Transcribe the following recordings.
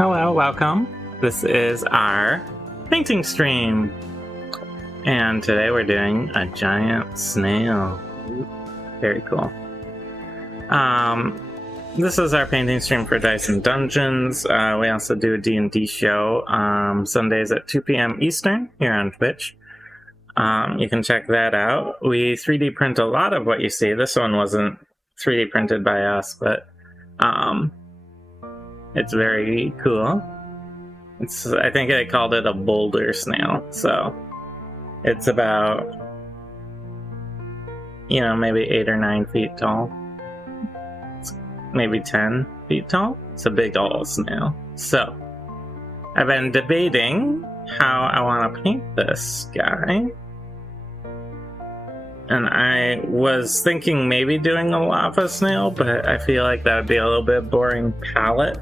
Hello, welcome. This is our painting stream. And today we're doing a giant snail. Very cool. This is our painting stream for Dice and Dungeons. We also do a D&D show Sundays at 2 p.m. Eastern here on Twitch. You can check that out. We 3D print a lot of what you see. This one wasn't 3D printed by us, but it's very cool. I think I called it a boulder snail. So it's about, maybe 8 or 9 feet tall. It's maybe 10 feet tall. It's a big old snail. So I've been debating how I want to paint this guy. And I was thinking maybe doing a lava snail, but I feel like that would be a little bit boring palette.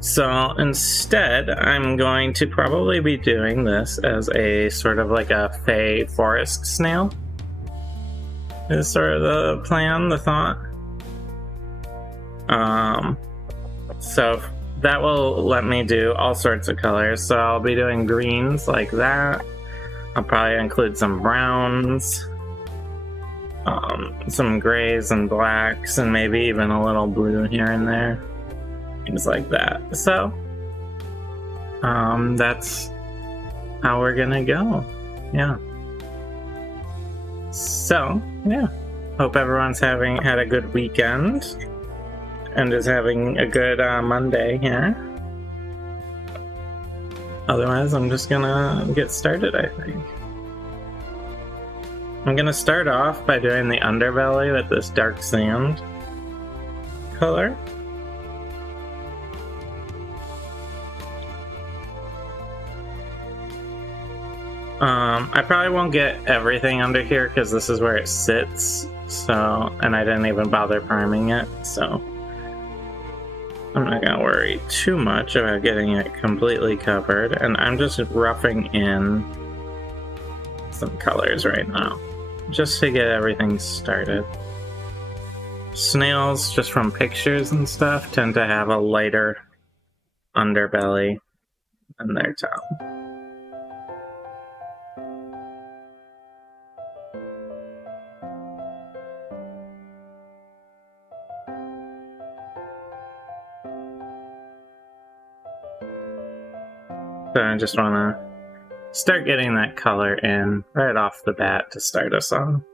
So instead, I'm going to probably be doing this as a sort of like a fey forest snail. Is sort of the plan, the thought. So that will let me do all sorts of colors. So I'll be doing greens like that. I'll probably include some browns, some grays and blacks, and maybe even a little blue here and there. Things like that. So, that's how we're gonna go. Yeah. So, yeah. Hope everyone's had a good weekend and is having a good Monday here. Otherwise, I'm just gonna get started, I think. I'm gonna start off by doing the underbelly with this dark sand color. I probably won't get everything under here because this is where it sits, and I didn't even bother priming it, so I'm not gonna worry too much about getting it completely covered, and I'm just roughing in some colors right now, just to get everything started. Snails, just from pictures and stuff, tend to have a lighter underbelly than their top. So I just want to start getting that color in right off the bat to start us on.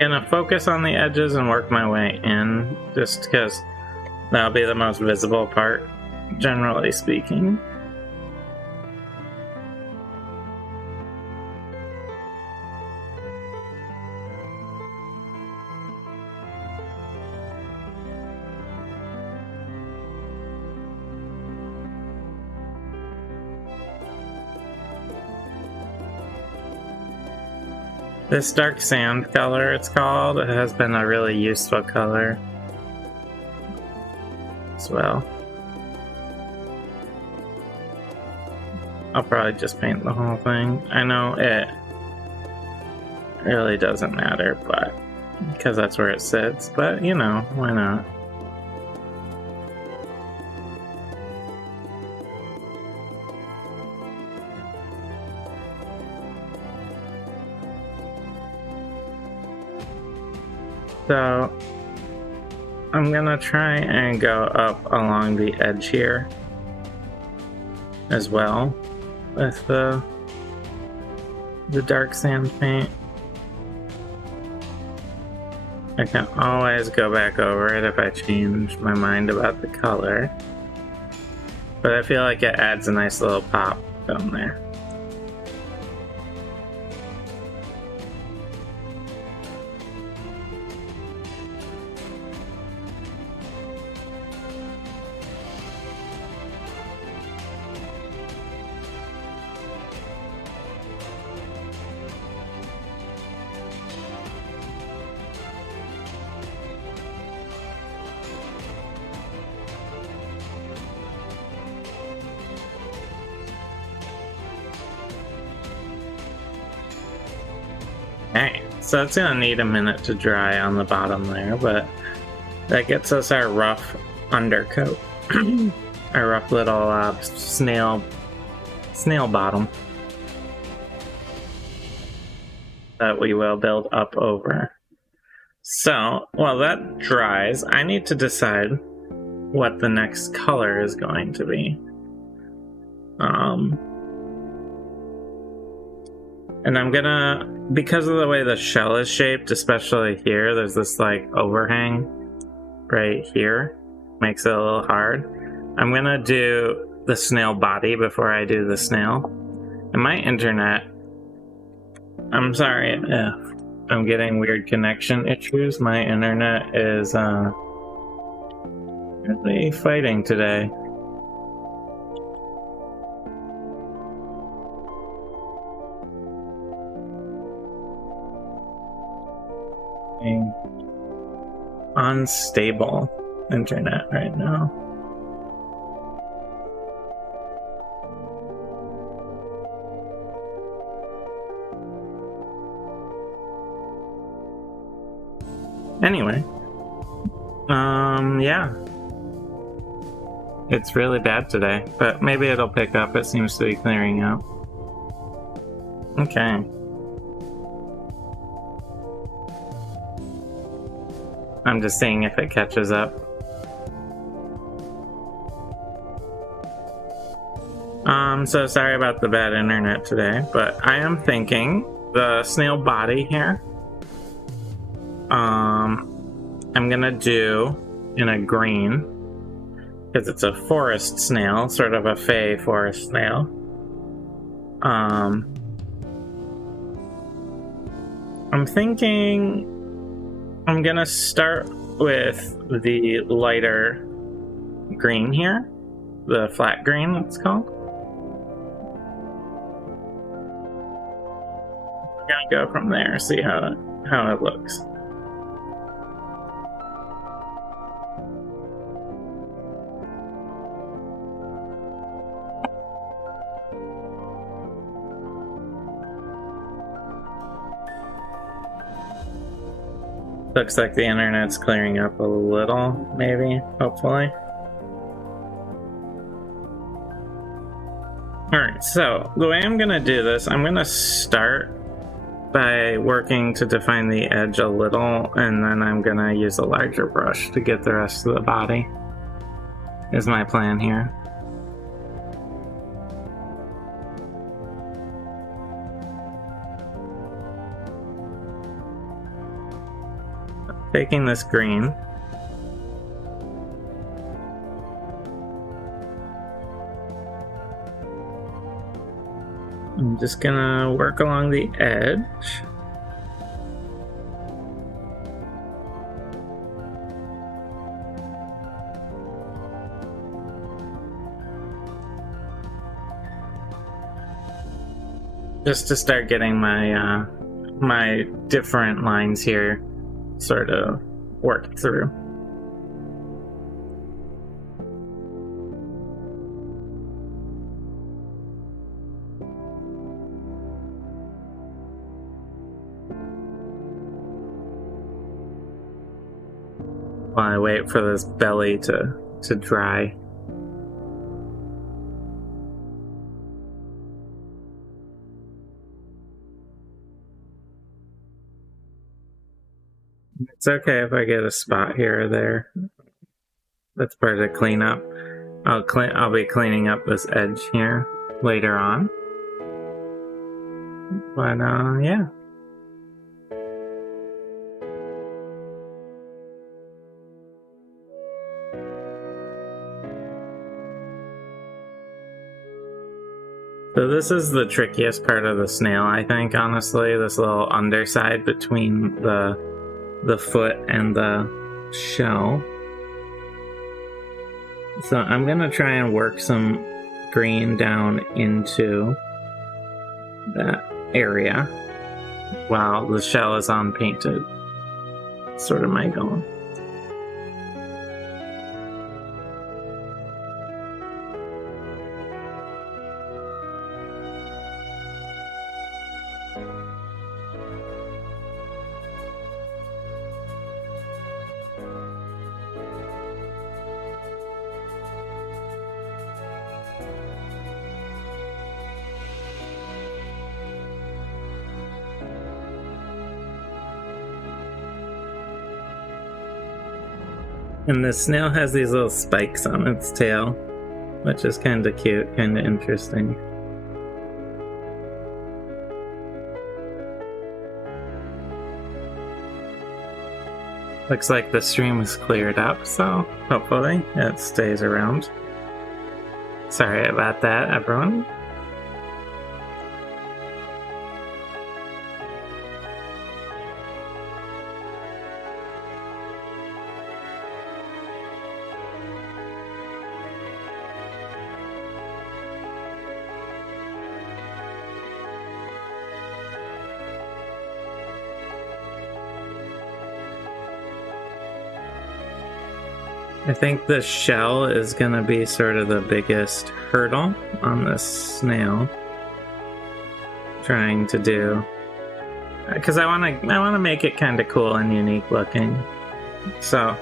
Gonna focus on the edges and work my way in, just because that'll be the most visible part, generally speaking. This dark sand color, it's called, it has been a really useful color as well. I'll probably just paint the whole thing. I know it really doesn't matter, but because that's where it sits, but why not? So I'm gonna try and go up along the edge here as well with the dark sand paint. I can always go back over it if I change my mind about the color, but I feel like it adds a nice little pop down there. So it's gonna need a minute to dry on the bottom there, but that gets us our rough undercoat. Our rough little snail bottom that we will build up over. So, while that dries, I need to decide what the next color is going to be. And I'm gonna, because of the way the shell is shaped, especially here, there's this like overhang right here, makes it a little hard. I'm gonna do the snail body before I do the snail. And my internet, I'm sorry if I'm getting weird connection issues. My internet is really fighting today. Unstable internet right now. Anyway, yeah. It's really bad today, but maybe it'll pick up. It seems to be clearing out. Okay. I'm just seeing if it catches up. So sorry about the bad internet today, but I am thinking the snail body here, I'm gonna do in a green, because it's a forest snail, sort of a fey forest snail. I'm thinking I'm gonna start with the lighter green here, the flat green it's called. We're gonna go from there, see how it looks. Looks like the internet's clearing up a little, maybe, hopefully. Alright, so the way I'm gonna do this, I'm gonna start by working to define the edge a little, and then I'm gonna use a larger brush to get the rest of the body, is my plan here. Taking this green, I'm just gonna work along the edge. Just to start getting my my different lines here sort of worked through. While I wait for this belly to dry. It's okay if I get a spot here or there. That's part of the cleanup. I'll be cleaning up this edge here later on. But yeah. So this is the trickiest part of the snail, I think, honestly, this little underside between the foot and the shell. So I'm gonna try and work some green down into that area while the shell is unpainted. Sort of my goal. And the snail has these little spikes on its tail, which is kind of cute, kind of interesting. Looks like the stream is cleared up, so hopefully it stays around. Sorry about that, everyone. I think the shell is going to be sort of the biggest hurdle on this snail. Trying to do, because I want to make it kind of cool and unique looking. So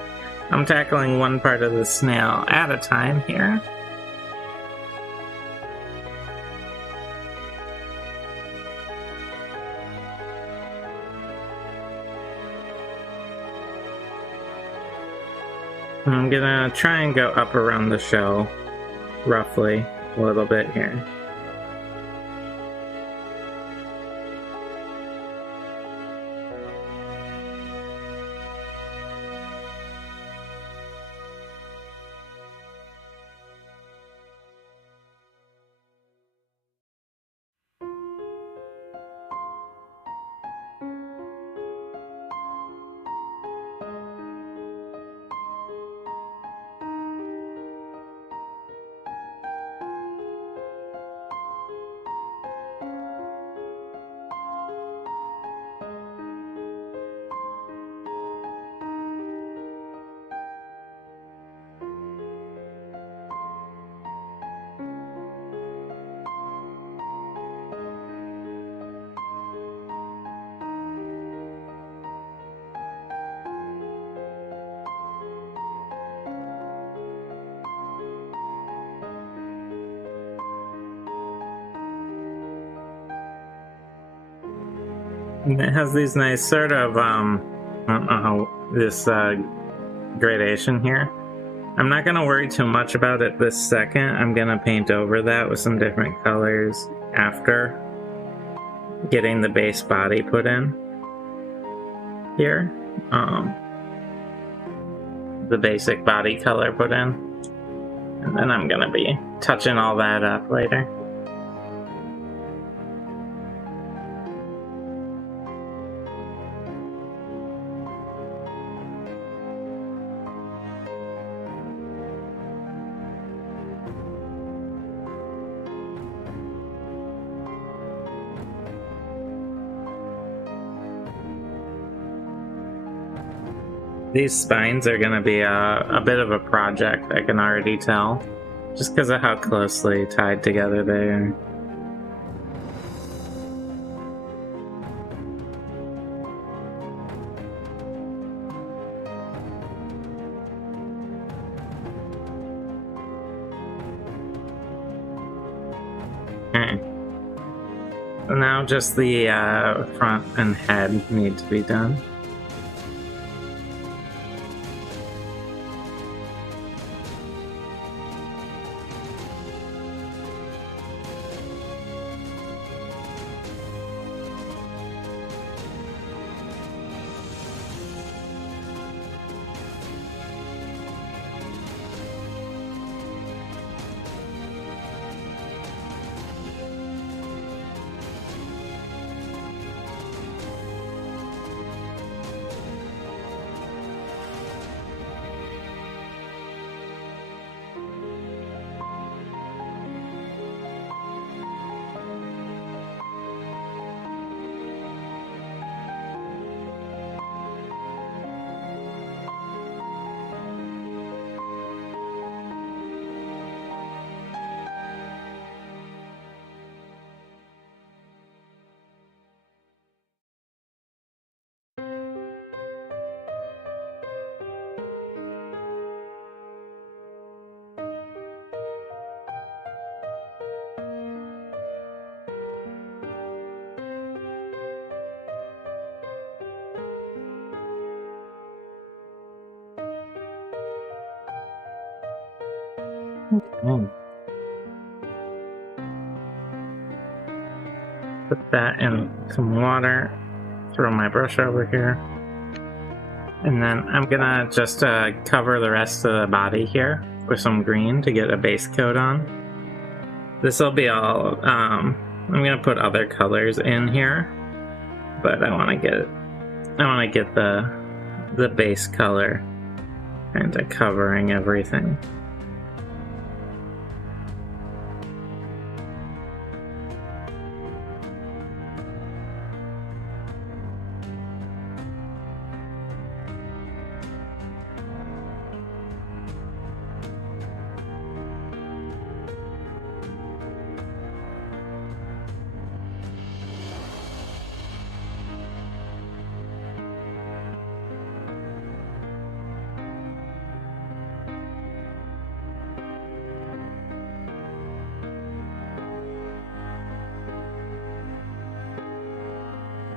I'm tackling one part of the snail at a time here. I'm gonna try and go up around the shell, roughly, a little bit here. And it has these nice sort of, I don't know how, this gradation here. I'm not going to worry too much about it this second. I'm going to paint over that with some different colors after getting the base body put in here. The basic body color put in. And then I'm going to be touching all that up later. These spines are going to be a bit of a project, I can already tell, just because of how closely tied together they are. Okay. So now just the front and head need to be done. Okay. Put that in some water. Throw my brush over here. And then I'm gonna just cover the rest of the body here with some green to get a base coat on. This will be all, I'm gonna put other colors in here, but I wanna get the base color kind of covering everything.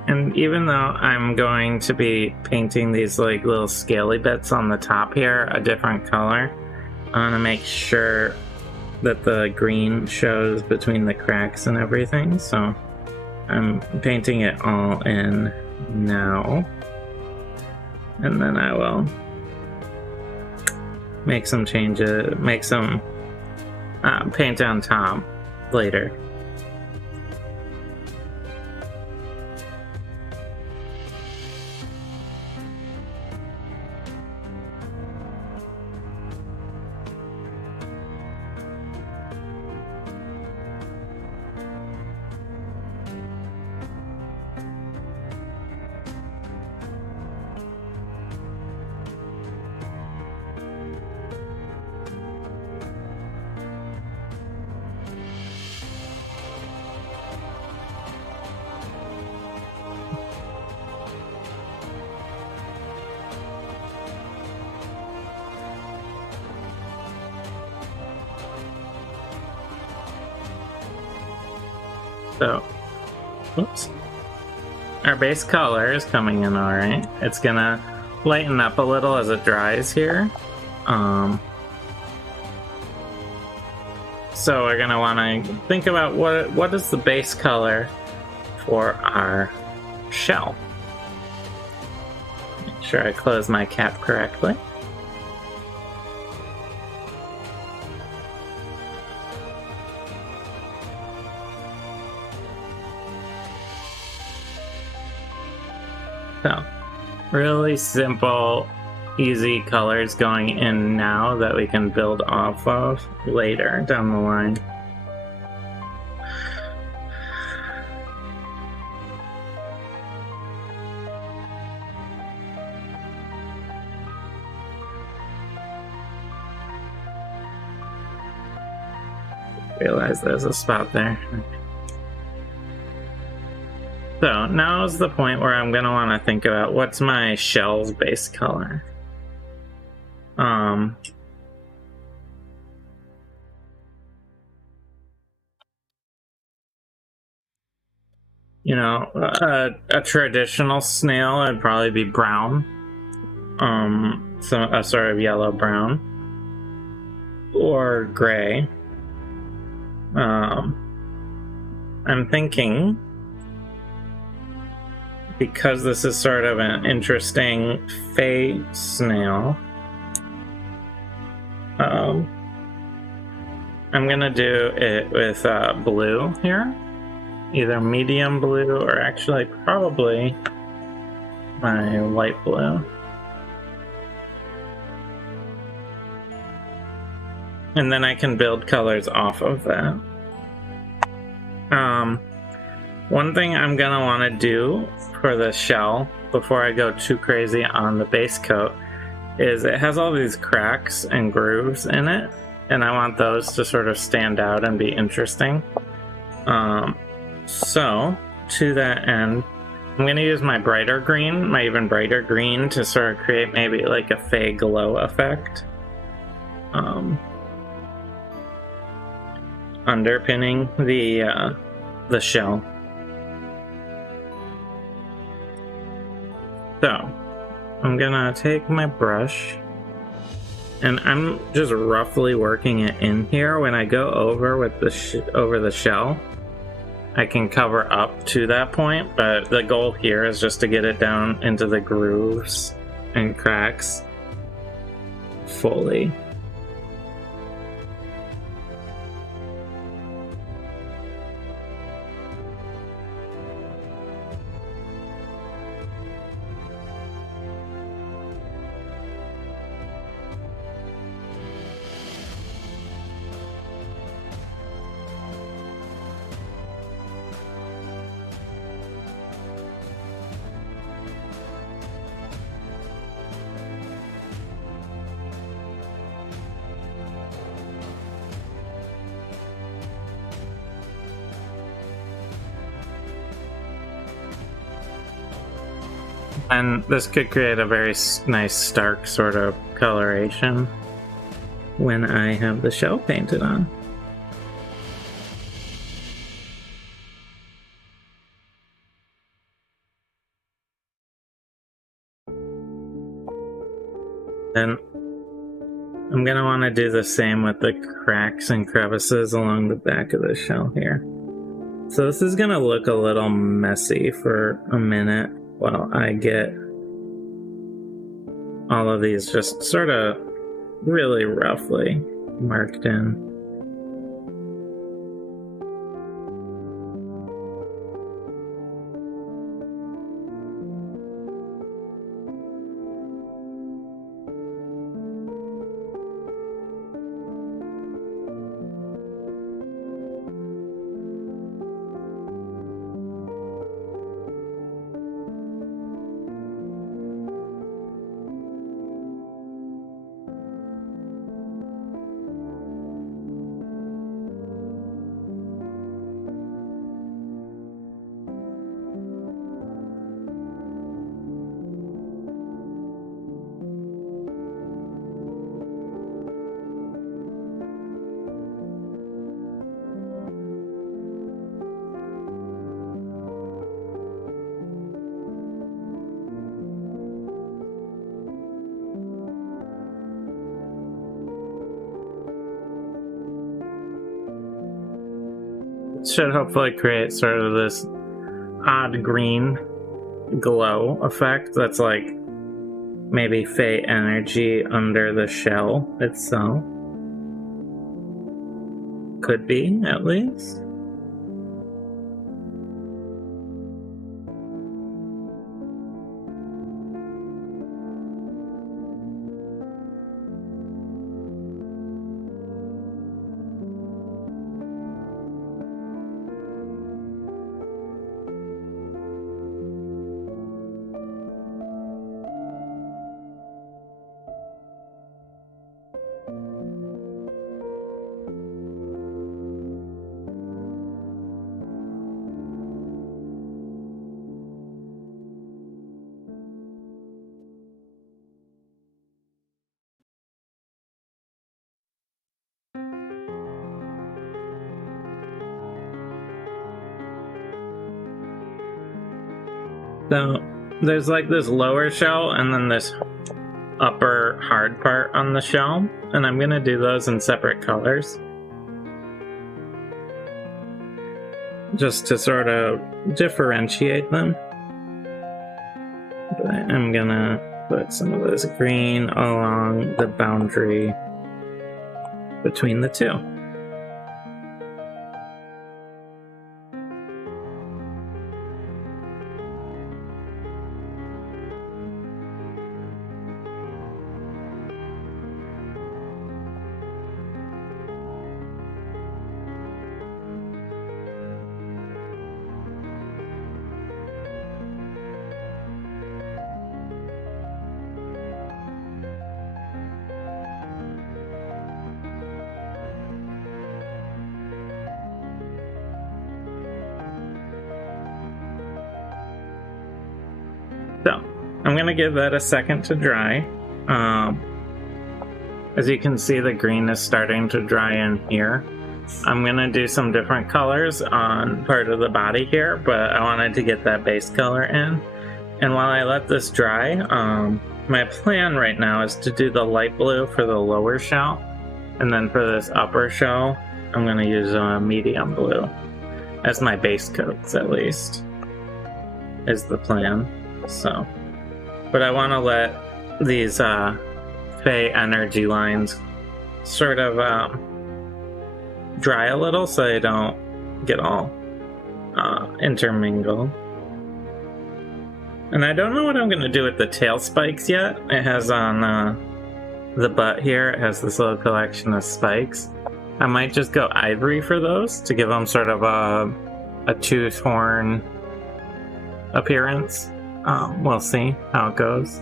And even though I'm going to be painting these like little scaly bits on the top here a different color, I want to make sure that the green shows between the cracks and everything, so I'm painting it all in now, and then I will make some changes, make some paint on top later. So, oops. Our base color is coming in alright. It's gonna lighten up a little as it dries here. So we're gonna wanna think about what is the base color for our shell. Make sure I close my cap correctly. So, really simple, easy colors going in now that we can build off of later down the line. Realize there's a spot there. So now is the point where I'm gonna want to think about what's my shell's base color. You know, a traditional snail would probably be brown, so a sort of yellow brown or gray. I'm thinking, because this is sort of an interesting fey snail, I'm gonna do it with blue here, either medium blue or actually probably my light blue. And then I can build colors off of that. One thing I'm gonna want to do for the shell before I go too crazy on the base coat is it has all these cracks and grooves in it, and I want those to sort of stand out and be interesting. So to that end, I'm gonna use my brighter green, my even brighter green, to sort of create maybe like a fey glow effect. Underpinning the shell. So I'm gonna take my brush And I'm just roughly working it in here. When I go over with the over the shell, I can cover up to that point, but the goal here is just to get it down into the grooves and cracks fully. And this could create a very nice stark sort of coloration when I have the shell painted on. Then I'm going to want to do the same with the cracks and crevices along the back of the shell here. So this is going to look a little messy for a minute while I get all of these just sort of really roughly marked in. Should hopefully create sort of this odd green glow effect that's like maybe fey energy under the shell itself. Could be, at least. So there's like this lower shell and then this upper hard part on the shell, and I'm gonna do those in separate colors just to sort of differentiate them. But I'm gonna put some of this green along the boundary between the two. So I'm gonna give that a second to dry. As you can see, the green is starting to dry in here. I'm gonna do some different colors on part of the body here, but I wanted to get that base color in. And while I let this dry, my plan right now is to do the light blue for the lower shell, and then for this upper shell, I'm going to use a medium blue as my base coats, at least, is the plan. So, but I want to let these Fey energy lines sort of dry a little so they don't get all intermingled. And I don't know what I'm going to do with the tail spikes yet. It has on the butt here, it has this little collection of spikes. I might just go ivory for those to give them sort of a tooth horn appearance. We'll see how it goes.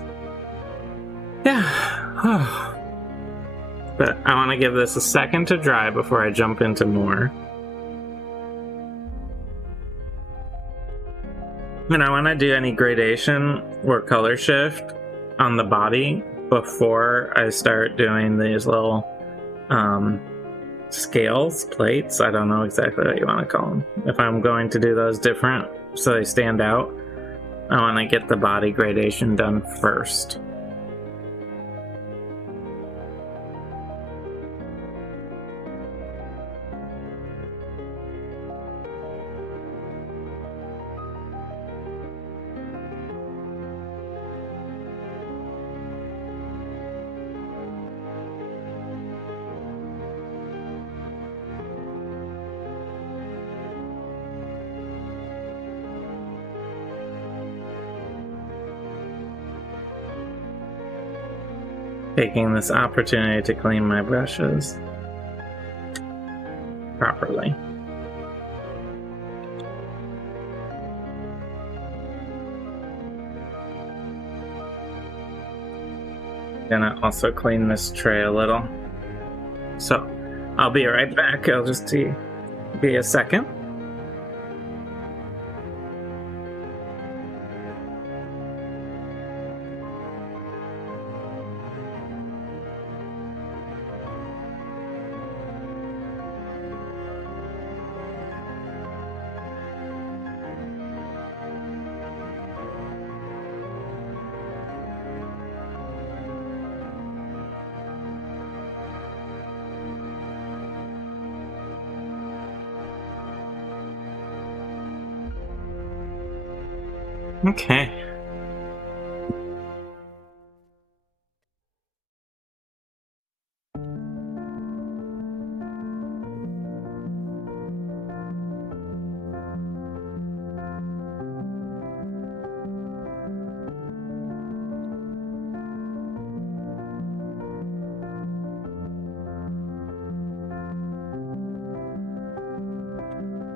Yeah. But I want to give this a second to dry before I jump into more. And I want to do any gradation or color shift on the body before I start doing these little scales, plates. I don't know exactly what you want to call them. If I'm going to do those different so they stand out, I want to get the body gradation done first. Taking this opportunity to clean my brushes properly. Gonna also clean this tray a little. So I'll be right back. I'll just be a second. Okay.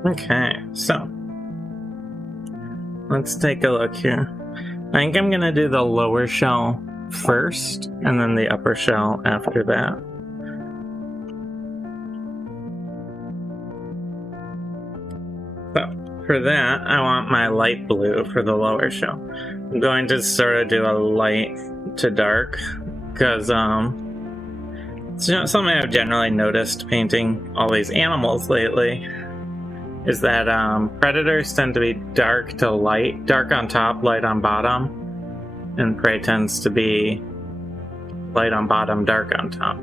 Okay, so let's take a look here. I think I'm gonna do the lower shell first, and then the upper shell after that. So, for that, I want my light blue for the lower shell. I'm going to sort of do a light to dark, because something I've generally noticed painting all these animals lately is that predators tend to be dark to light, dark on top, light on bottom, and prey tends to be light on bottom, dark on top.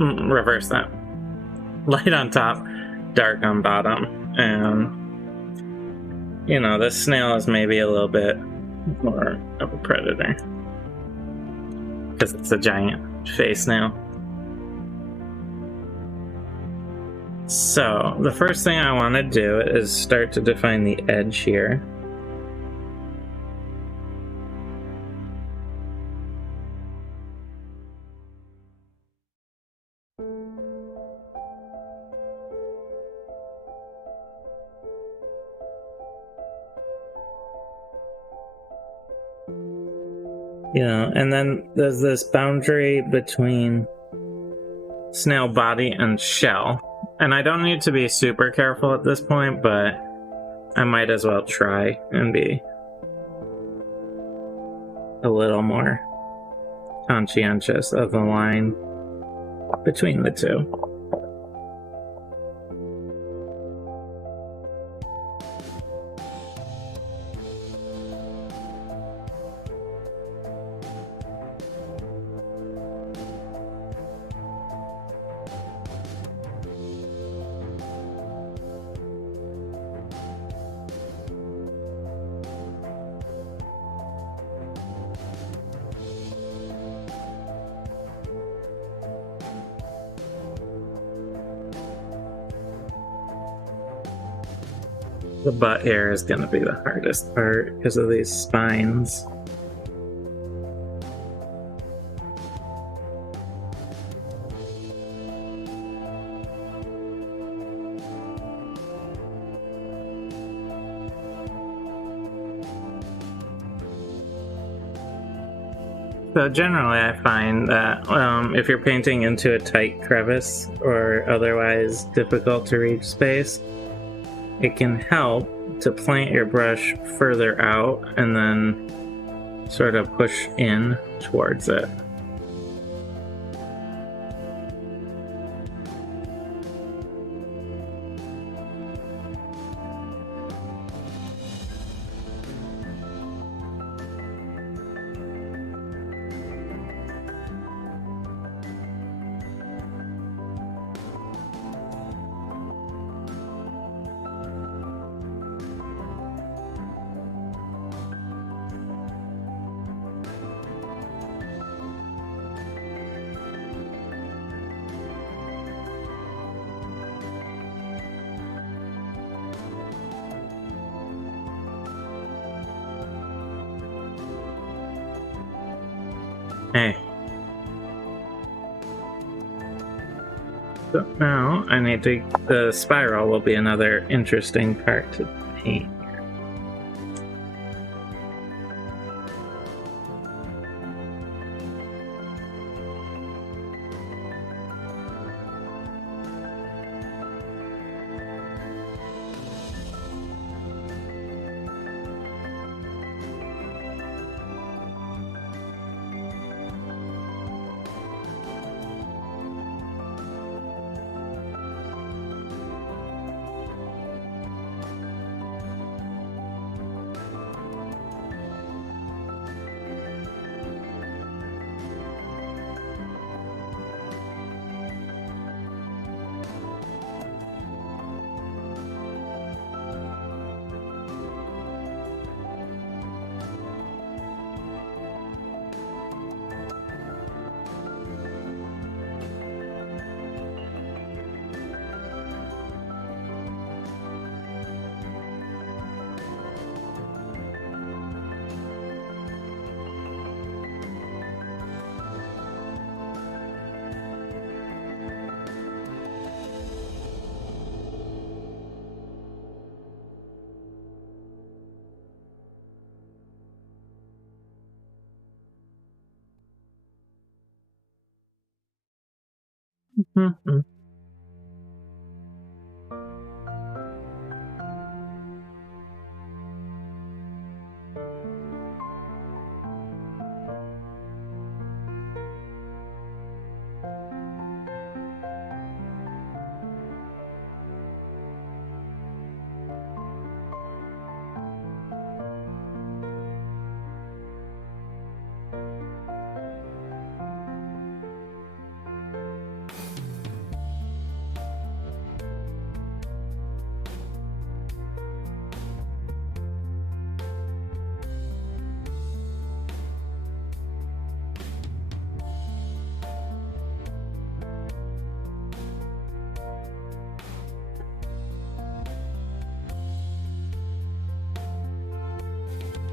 Reverse that. Light on top, dark on bottom. And, you know, this snail is maybe a little bit more of a predator because it's a giant face snail. So, the first thing I want to do is start to define the edge here. You know, and then there's this boundary between snail body and shell. And I don't need to be super careful at this point, but I might as well try and be a little more conscientious of the line between the two. The butt here is going to be the hardest part because of these spines. So generally I find that if you're painting into a tight crevice or otherwise difficult to reach space, it can help to plant your brush further out and then sort of push in towards it. Hey. So now I need to... The spiral will be another interesting part to paint. Mm-hmm.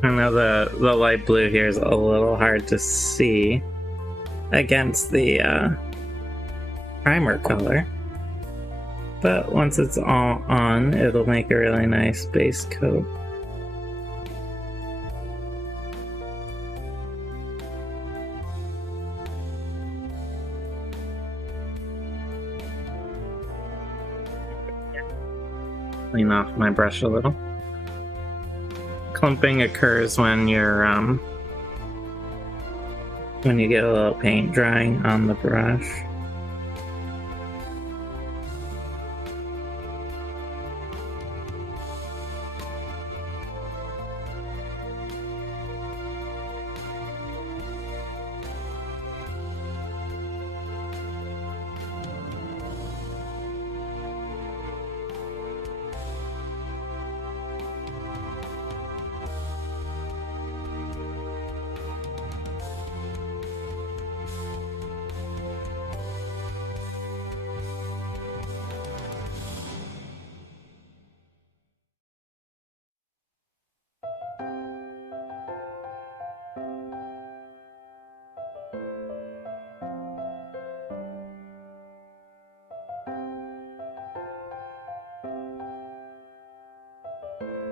I know the light blue here is a little hard to see against the primer color, but once it's all on, it'll make a really nice base coat. Clean off my brush a little. Clumping occurs when you're when you get a little paint drying on the brush.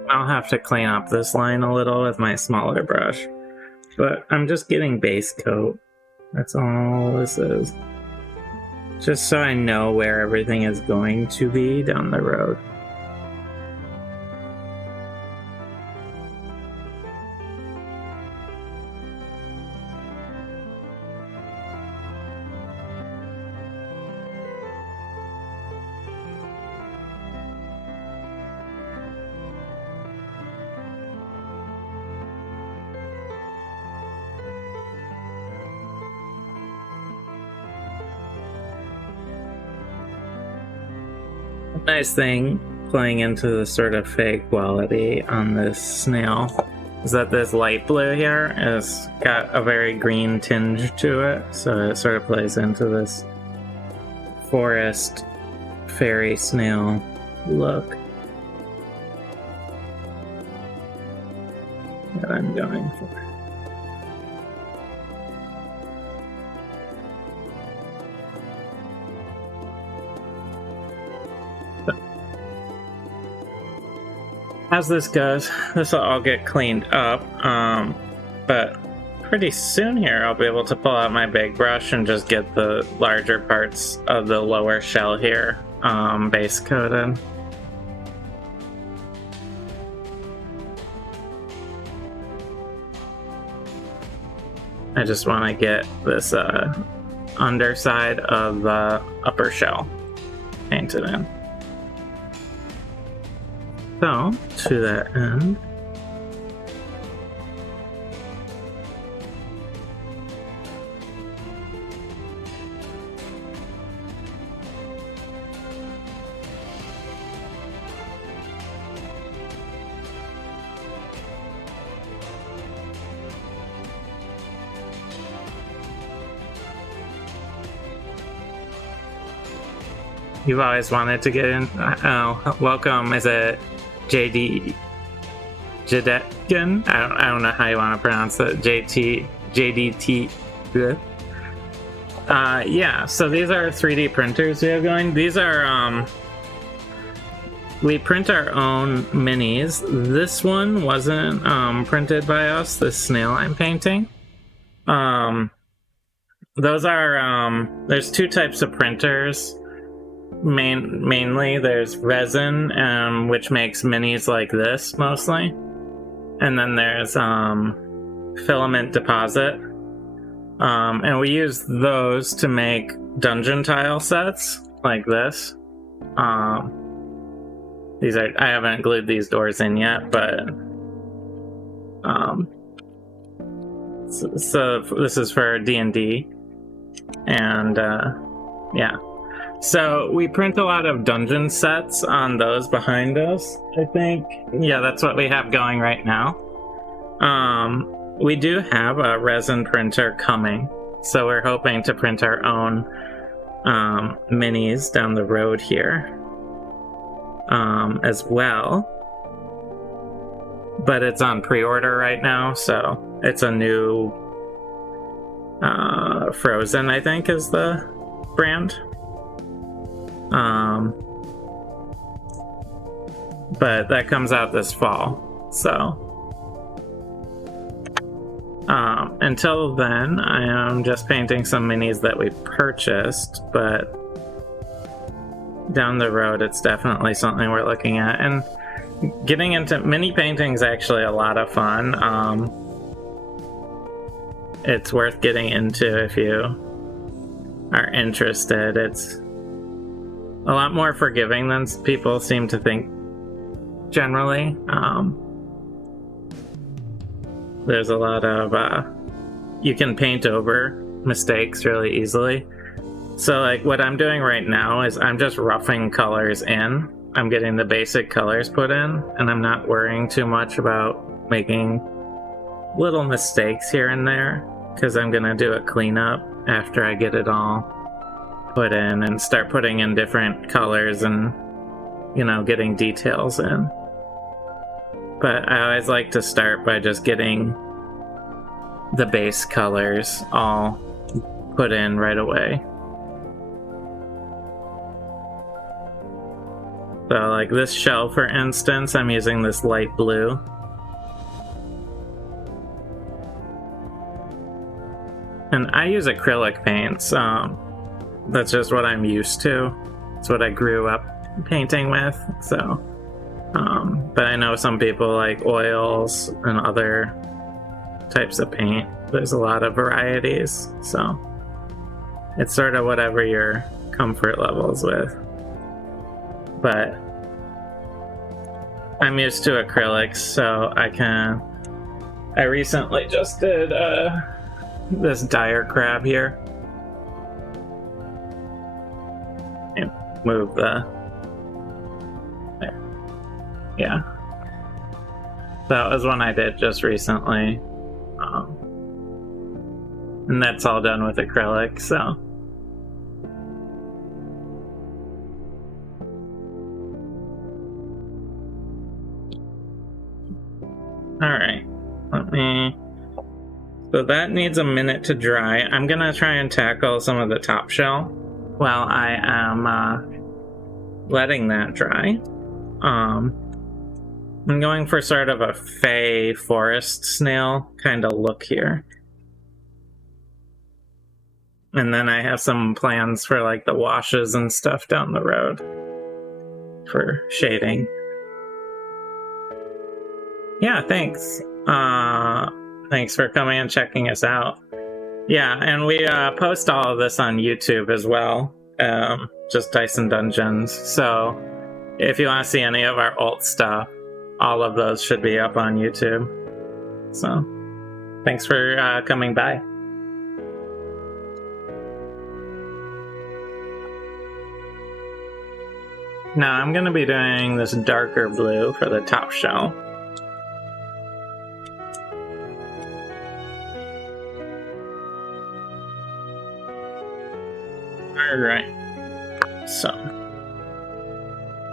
I'll have to clean up this line a little with my smaller brush. But I'm just getting base coat. That's all this is. Just so I know where everything is going to be down the road. Nice thing playing into the sort of fake quality on this snail is that this light blue here has got a very green tinge to it, so it sort of plays into this forest fairy snail look that I'm going for. As this goes, this will all get cleaned up, but pretty soon here I'll be able to pull out my big brush and just get the larger parts of the lower shell here base coated. I just want to get this underside of the upper shell painted in. So, to that end, you've always wanted to get in. Oh, welcome. Is it JD Jadetkin? I don't know how you want to pronounce it. JDT. Yeah, so these are 3D printers we have going. These are we print our own minis. This one wasn't printed by us, this snail I'm painting. Those are there's two types of printers. Mainly there's resin, which makes minis like this mostly, and then there's filament deposit, and we use those to make dungeon tile sets like this. These are, I haven't glued these doors in yet, but so this is for D&D, and yeah. So we print a lot of dungeon sets on those behind us, I think. Yeah, that's what we have going right now. We do have a resin printer coming, so we're hoping to print our own minis down the road here as well. But it's on pre-order right now, so it's a new Frozen, I think, is the brand. But that comes out this fall, so until then I am just painting some minis that we purchased, but down the road it's definitely something we're looking at. And getting into mini painting is actually a lot of fun. It's worth getting into if you are interested. It's a lot more forgiving than people seem to think generally. There's a lot of you can paint over mistakes really easily. So like what I'm doing right now is I'm just roughing colors in. I'm getting the basic colors put in, and I'm not worrying too much about making little mistakes here and there, because I'm gonna do a cleanup after I get it all put in and start putting in different colors and, you know, getting details in. But I always like to start by just getting the base colors all put in right away. So like this shell, for instance, I'm using this light blue. And I use acrylic paints. That's just what I'm used to. It's what I grew up painting with. So, but I know some people like oils and other types of paint. There's a lot of varieties. So it's sort of whatever your comfort level's with. But I'm used to acrylics, so I recently just did this dire crab here. And move the... There. Yeah. That was one I did just recently. And that's all done with acrylic, so... Alright, so that needs a minute to dry. I'm gonna try and tackle some of the top shell while I am letting that dry. I'm going for sort of a fey forest snail kind of look here. And then I have some plans for like the washes and stuff down the road for shading. Yeah, thanks. Thanks for coming and checking us out. Yeah, and we post all of this on YouTube as well. Just Dyson Dungeons. So if you want to see any of our alt stuff, all of those should be up on YouTube. So thanks for coming by. Now I'm going to be doing this darker blue for the top shell. Alright, so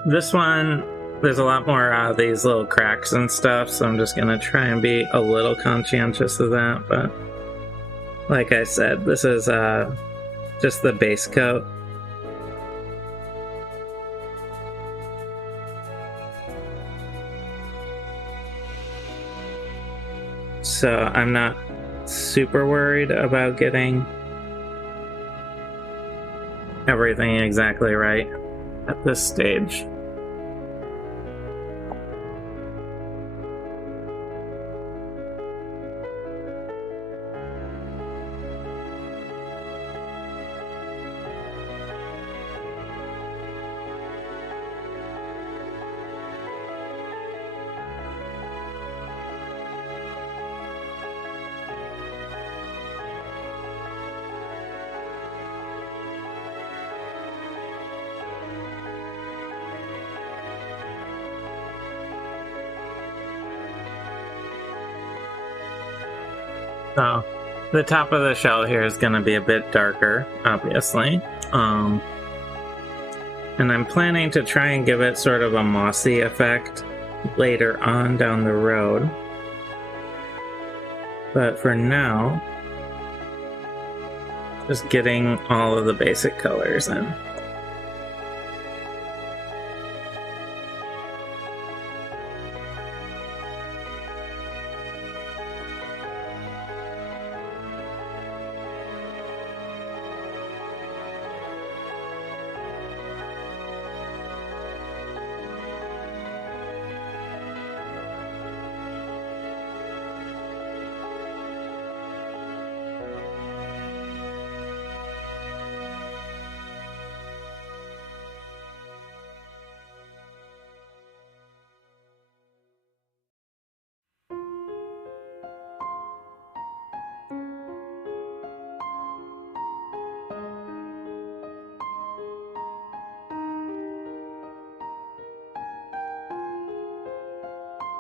this one, there's a lot more of these little cracks and stuff, so I'm just going to try and be a little conscientious of that, but like I said, this is just the base coat. So I'm not super worried about getting everything exactly right at this stage. So the top of the shell here is going to be a bit darker, obviously. And I'm planning to try and give it sort of a mossy effect later on down the road. But for now, just getting all of the basic colors in.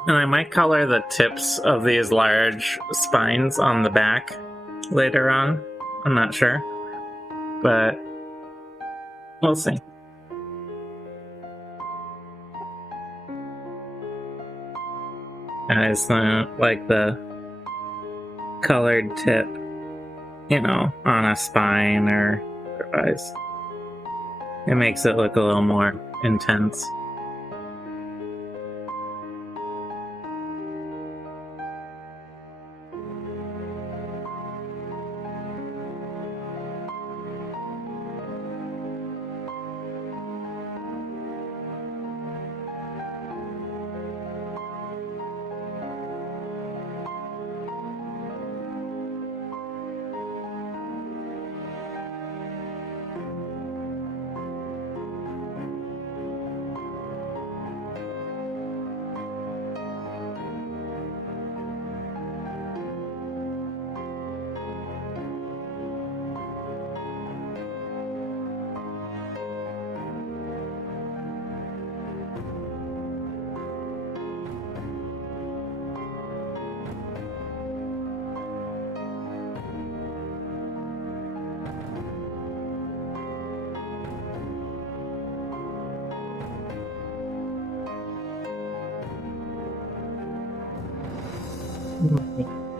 And I might color the tips of these large spines on the back later on. I'm not sure, but we'll see. I just like the colored tip, you know, on a spine or otherwise. It makes it look a little more intense.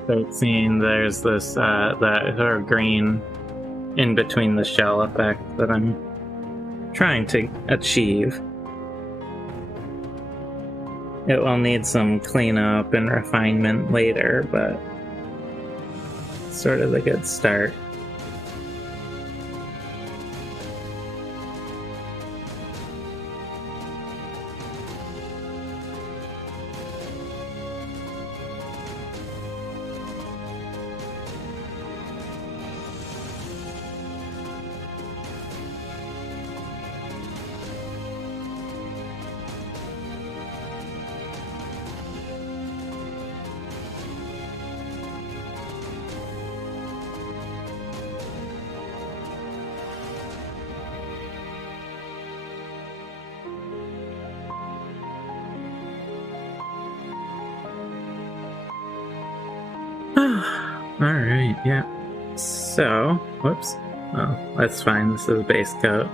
start seeing there's this that sort of green in between the shell effect that I'm trying to achieve. It will need some cleanup and refinement later, but it's sort of a good start. Alright, yeah. So, whoops. Oh, that's fine. This is base coat.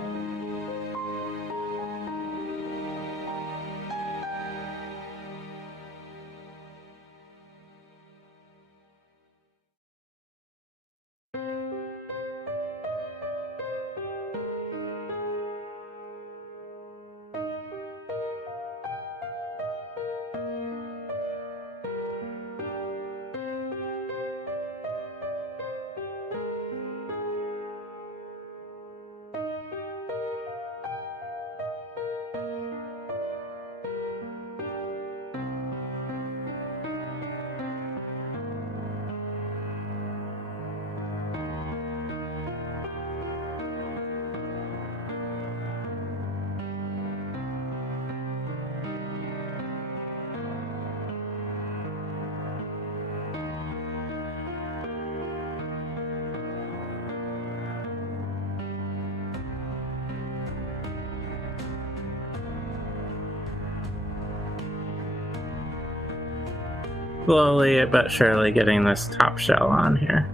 Slowly but surely getting this top shell on here.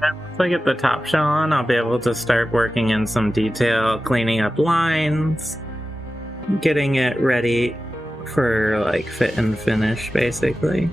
Once I get the top shell on, I'll be able to start working in some detail, cleaning up lines, getting it ready for like fit and finish, basically.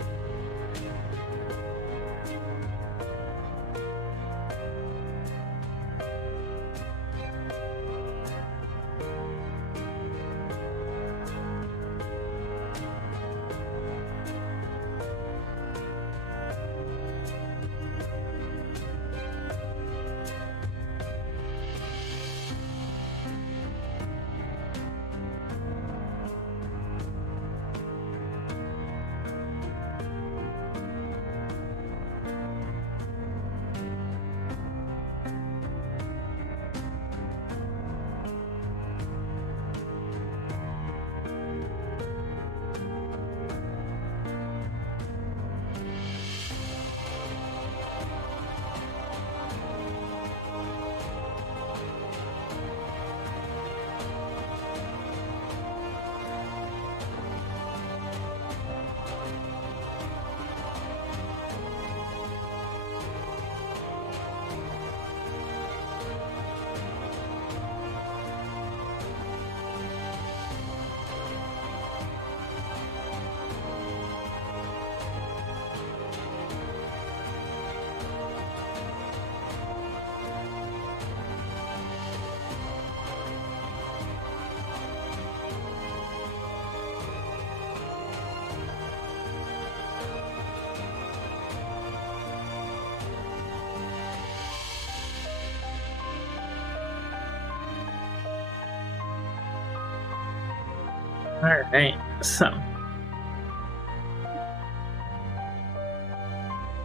Alright, so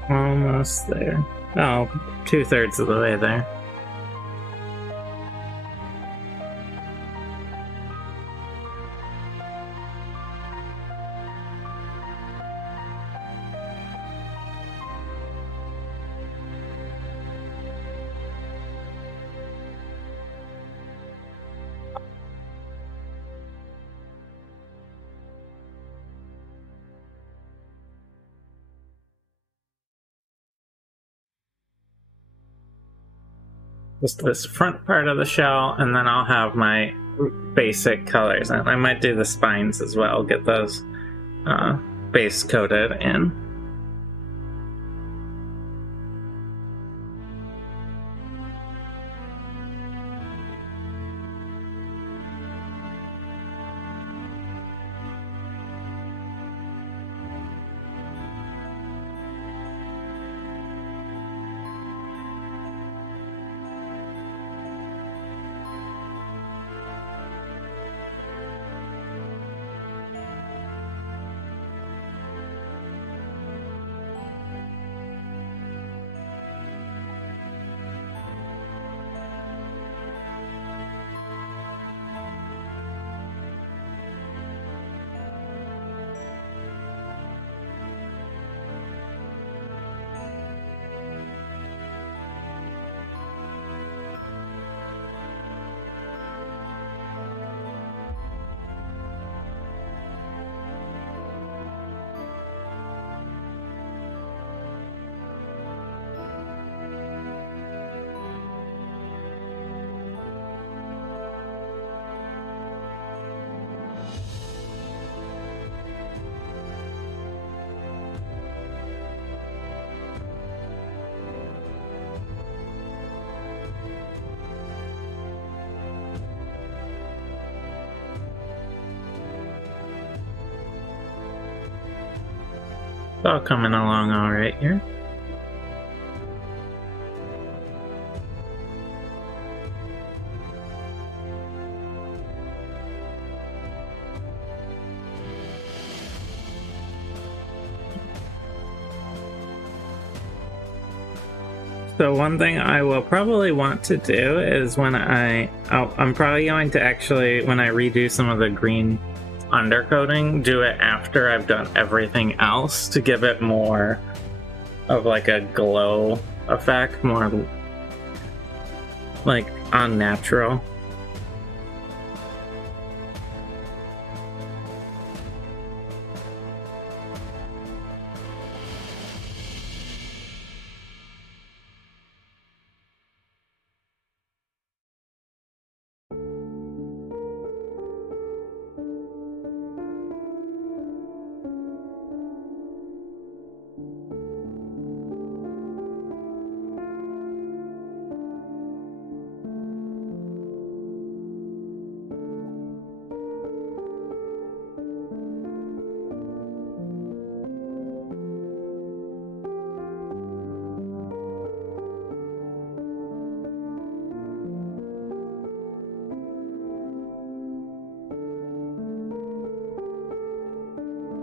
almost there. Oh, 2/3 of the way there. just this front part of the shell, and then I'll have my basic colors. And I might do the spines as well, get those base coated in. It's all coming along all right here. So one thing I will probably want to do is when I'm probably going to actually, when I redo some of the green undercoating, do it after I've done everything else to give it more of like a glow effect, more like unnatural.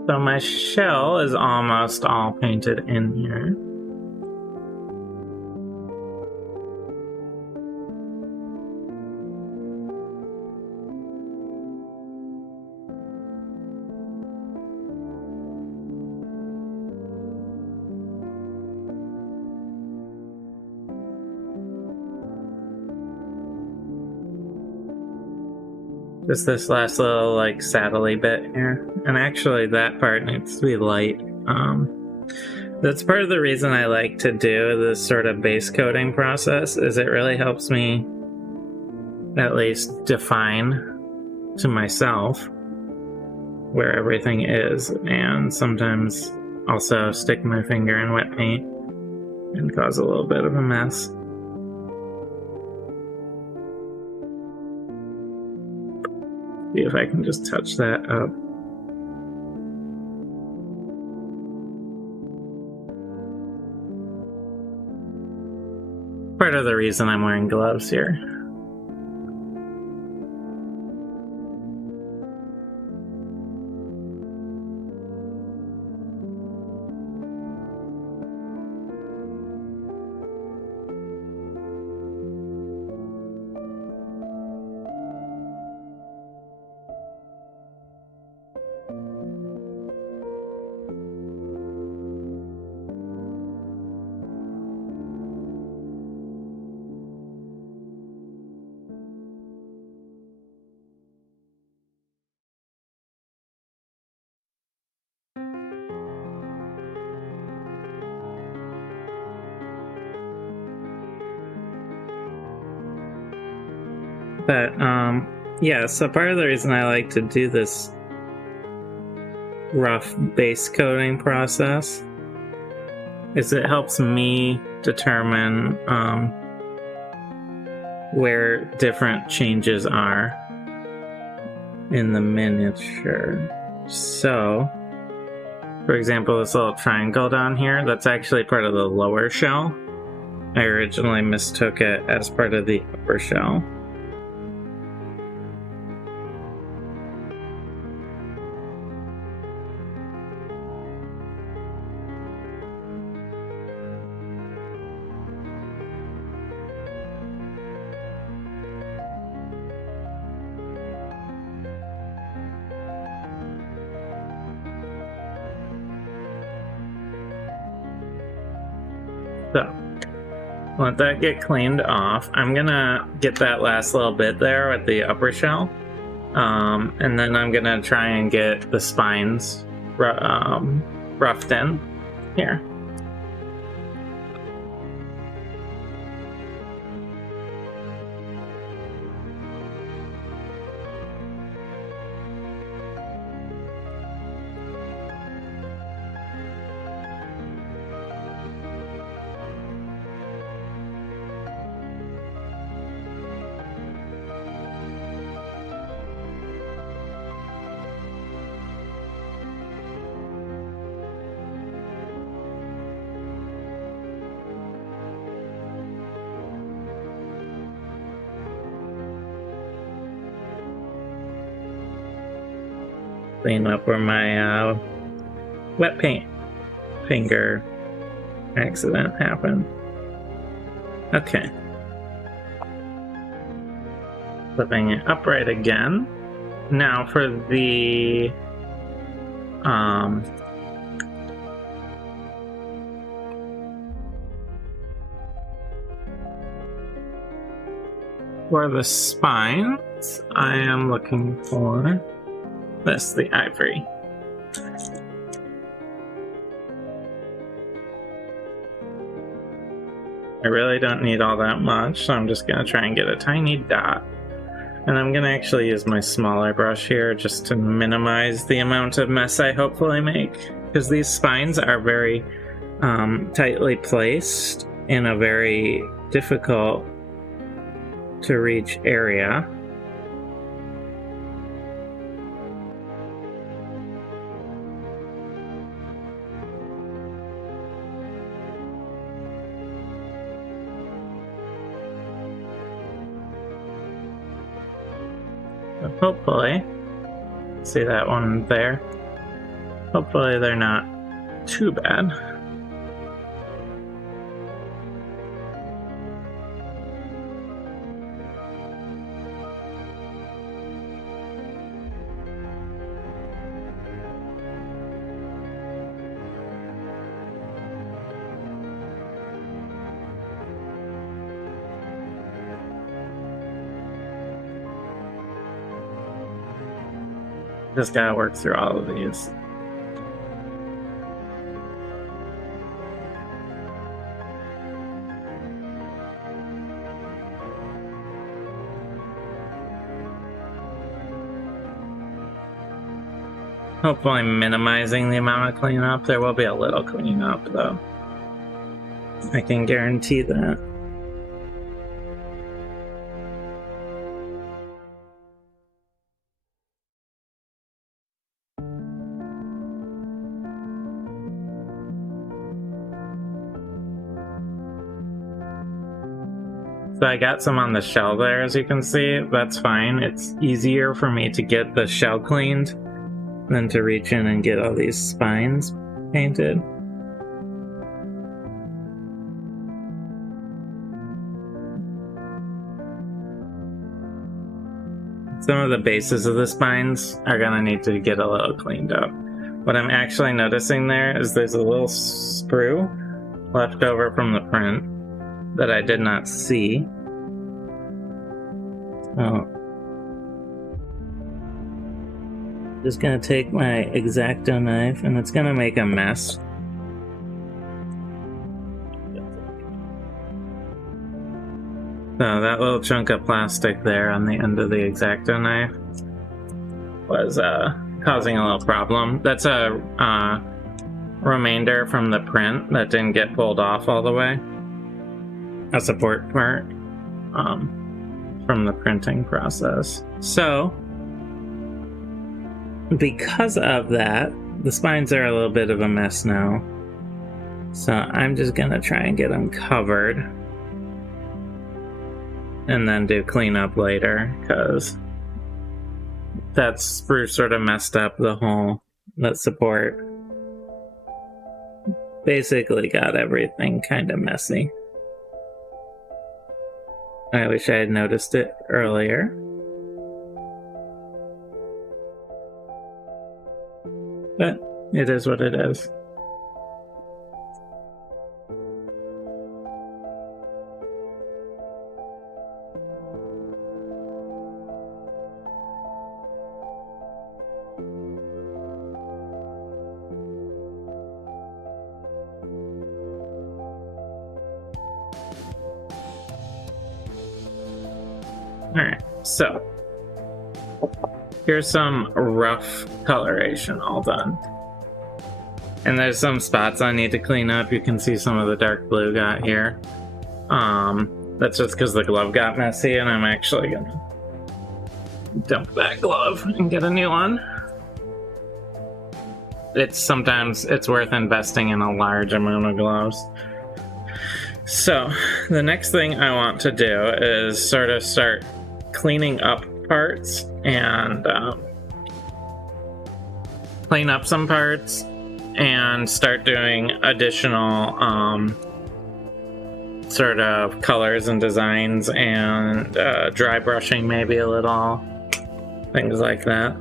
So my shell is almost all painted in here. Just this last little like saddly bit here. And actually that part needs to be light. That's part of the reason I like to do this sort of base coating process, is it really helps me at least define to myself where everything is, and sometimes also stick my finger in wet paint and cause a little bit of a mess. See if I can just touch that up. Part of the reason I'm wearing gloves here. But yeah, so part of the reason I like to do this rough base coating process is it helps me determine where different changes are in the miniature. So, for example, this little triangle down here, that's actually part of the lower shell. I originally mistook it as part of the upper shell. So, let that get cleaned off. I'm gonna get that last little bit there at the upper shell. And then I'm gonna try and get the spines roughed in here. Clean up where my wet paint finger accident happened. Okay. Flipping it upright again. Now for the spines, I am looking for this, the ivory. I really don't need all that much, so I'm just going to try and get a tiny dot. And I'm going to actually use my smaller brush here just to minimize the amount of mess I hopefully make. Because these spines are very tightly placed in a very difficult to reach area. Hopefully, see that one there? Hopefully they're not too bad. Just gotta work through all of these. Hopefully minimizing the amount of cleanup. There will be a little cleanup though. I can guarantee that. So I got some on the shell there, as you can see. That's fine. It's easier for me to get the shell cleaned than to reach in and get all these spines painted. Some of the bases of the spines are gonna need to get a little cleaned up. What I'm actually noticing there is there's a little sprue left over from the print that I did not see. Oh. Just gonna take my X-Acto knife and it's gonna make a mess. So that little chunk of plastic there on the end of the X-Acto knife was causing a little problem. That's a remainder from the print that didn't get pulled off all the way. A support part from the printing process. So, because of that, the spines are a little bit of a mess now. So I'm just gonna try and get them covered and then do cleanup later, because that sprue sort of messed up the whole, that support. Basically got everything kind of messy. I wish I had noticed it earlier. But it is what it is. Alright, so here's some rough coloration all done. And there's some spots I need to clean up. You can see some of the dark blue got here. That's just because the glove got messy, and I'm actually gonna dump that glove and get a new one. Sometimes it's worth investing in a large amount of gloves. So the next thing I want to do is sort of start cleaning up parts and clean up some parts and start doing additional sort of colors and designs and dry brushing maybe a little, things like that.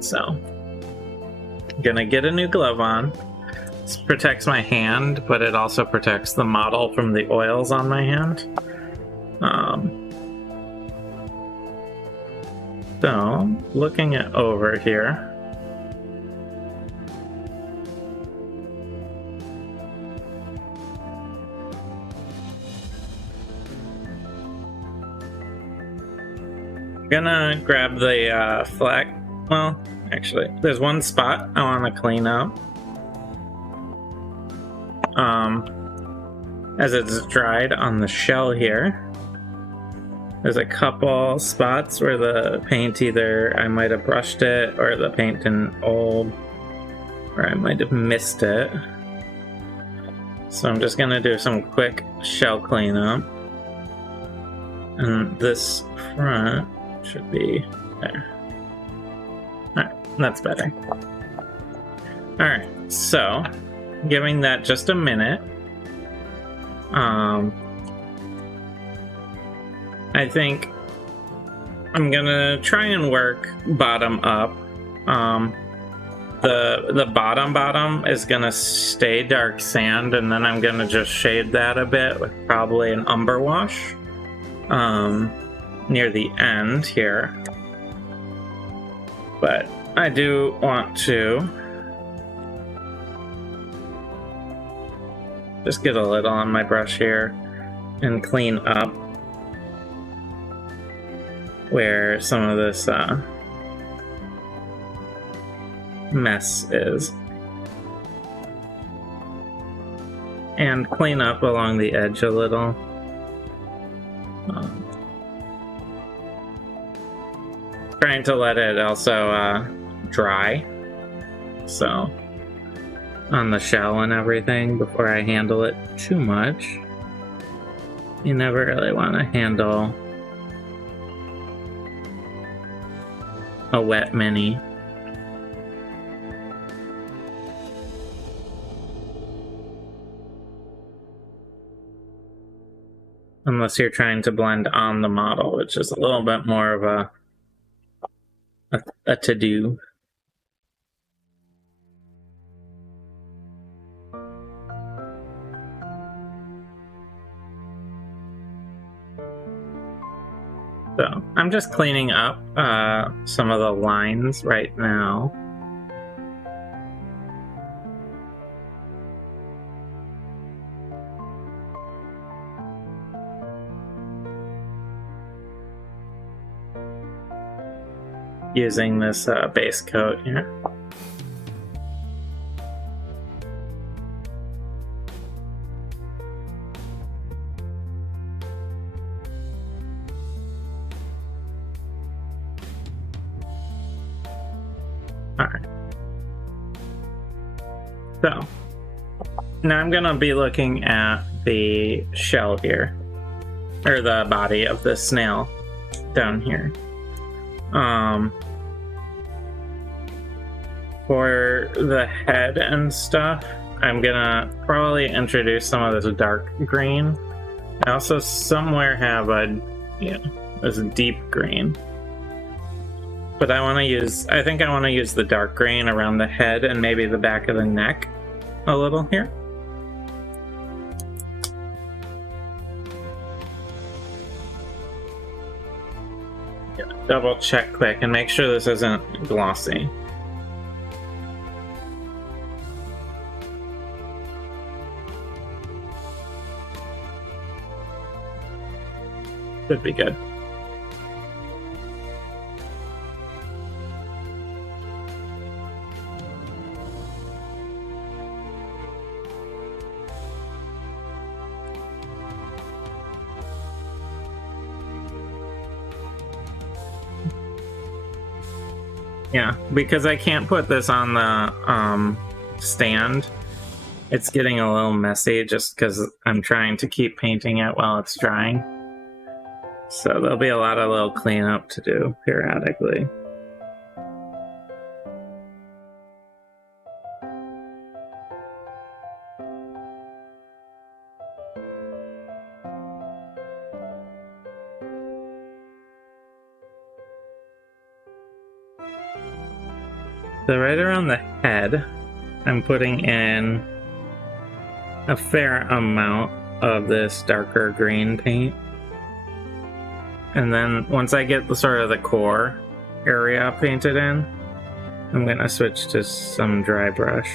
So I'm gonna get a new glove on. This protects my hand, but it also protects the model from the oils on my hand. So, looking it over here. Gonna grab the flag. Well, actually, there's one spot I want to clean up. As it's dried on the shell here. There's a couple spots where the paint either I might have brushed it or the paint didn't hold, or I might have missed it. So I'm just gonna do some quick shell cleanup. And this front should be there. Alright, that's better. Alright, so giving that just a minute. I think I'm gonna try and work bottom up. The bottom is gonna stay dark sand, and then I'm gonna just shade that a bit with probably an Umber Wash near the end here. But I do want to just get a little on my brush here and clean up where some of this mess is. And clean up along the edge a little. Trying to let it also dry. So, on the shell and everything before I handle it too much. You never really want to handle a wet mini. Unless you're trying to blend on the model, which is a little bit more of a to-do. So I'm just cleaning up some of the lines right now. using this base coat here. Alright. So, now I'm going to be looking at the shell here, or the body of the snail down here. For the head and stuff, I'm gonna probably introduce some of this dark green. I also somewhere have this deep green. But I think I want to use the dark green around the head and maybe the back of the neck a little here. Double check quick and make sure this isn't glossy. Should be good. Yeah, because I can't put this on the stand. It's getting a little messy just because I'm trying to keep painting it while it's drying. So there'll be a lot of little cleanup to do periodically. So right around the head, I'm putting in a fair amount of this darker green paint. And then once I get the sort of the core area painted in, I'm gonna switch to some dry brush.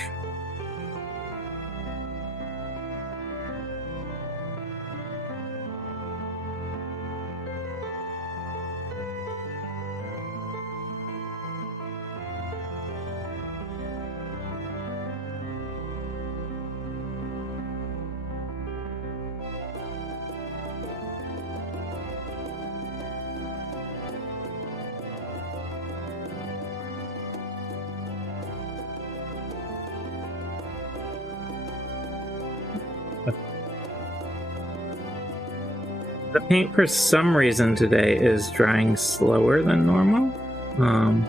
The paint for some reason today is drying slower than normal. I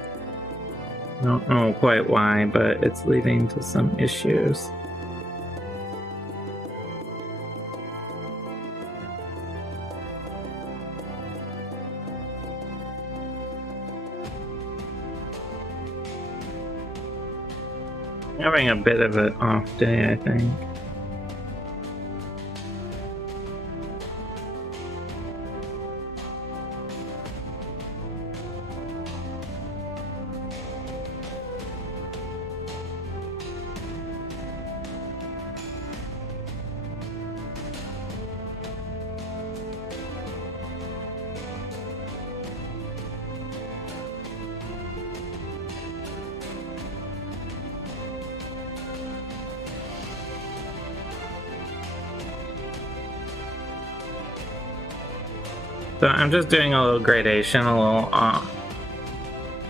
don't know quite why, but it's leading to some issues. Having a bit of an off day, I think. So I'm just doing a little gradation, a little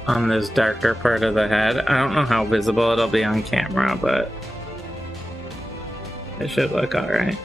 on this darker part of the head. I don't know how visible it'll be on camera, but it should look alright.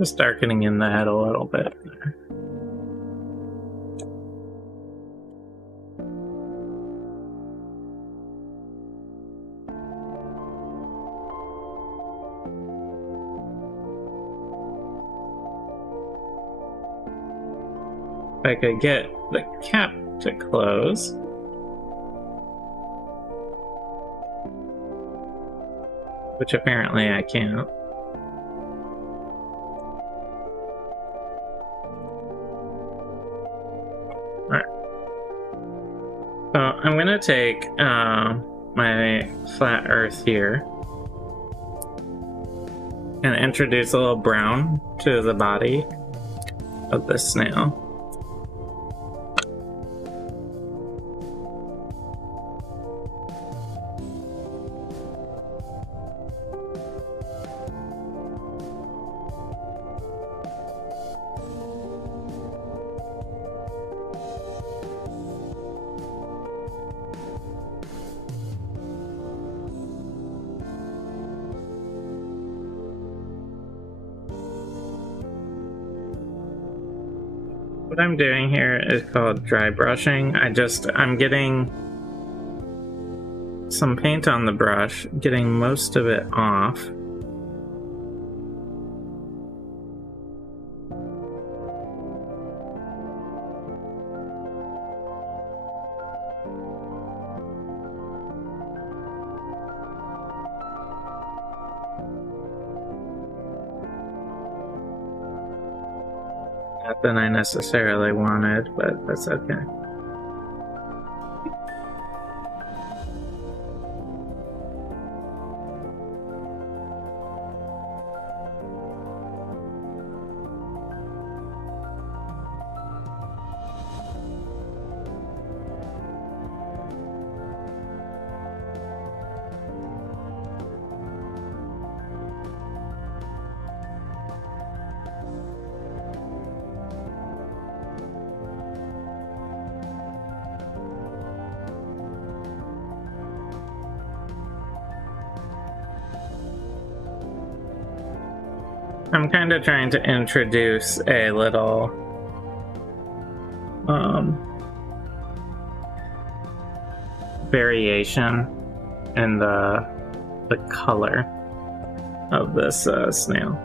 Just darkening in the head a little bit there. if I could get the cap to close. Which apparently I can't. Alright. So I'm gonna take my flat earth here and introduce a little brown to the body of the snail. What I'm doing here is called dry brushing. I'm getting some paint on the brush, getting most of it off. Not than I necessarily wanted, but that's okay. I'm kind of trying to introduce a little variation in the color of this snail.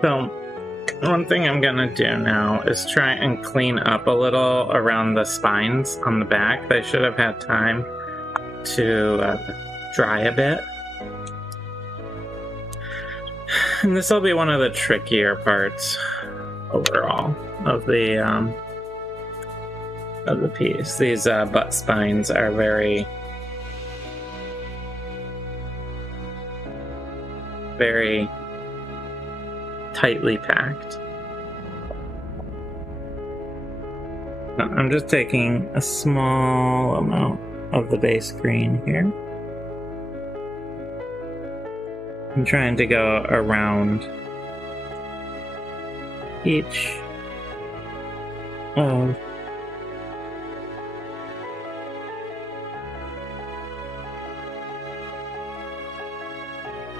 So, one thing I'm gonna do now is try and clean up a little around the spines on the back. They should have had time to dry a bit. And this will be one of the trickier parts overall of the piece. These butt spines are very tightly packed. I'm just taking a small amount of the base green here. I'm trying to go around each of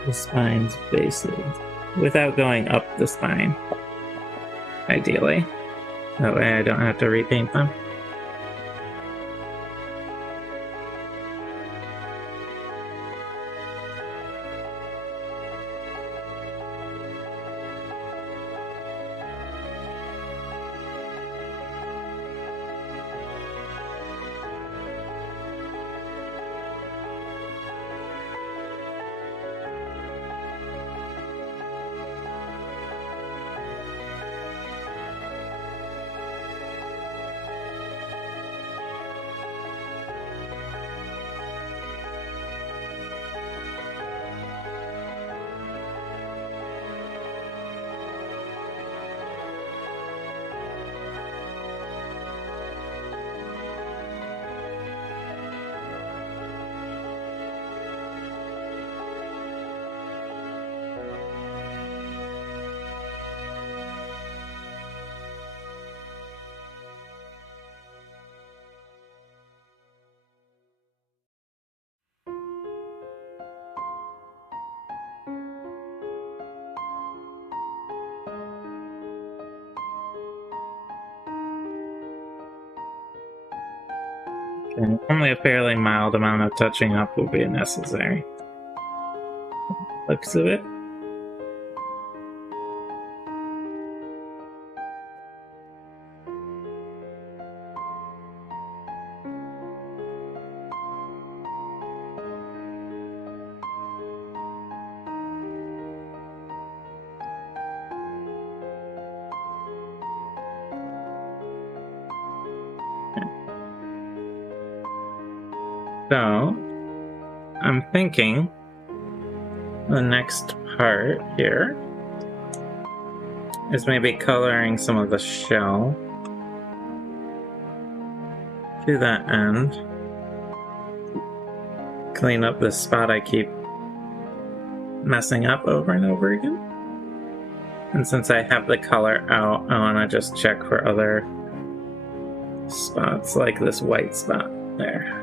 the spine's bases without going up the spine, ideally. That way I don't have to repaint them. And only a fairly mild amount of touching up will be necessary. Looks of it. So, I'm thinking the next part here is maybe coloring some of the shell to that end. Clean up this spot I keep messing up over and over again. And since I have the color out, I want to just check for other spots like this white spot there.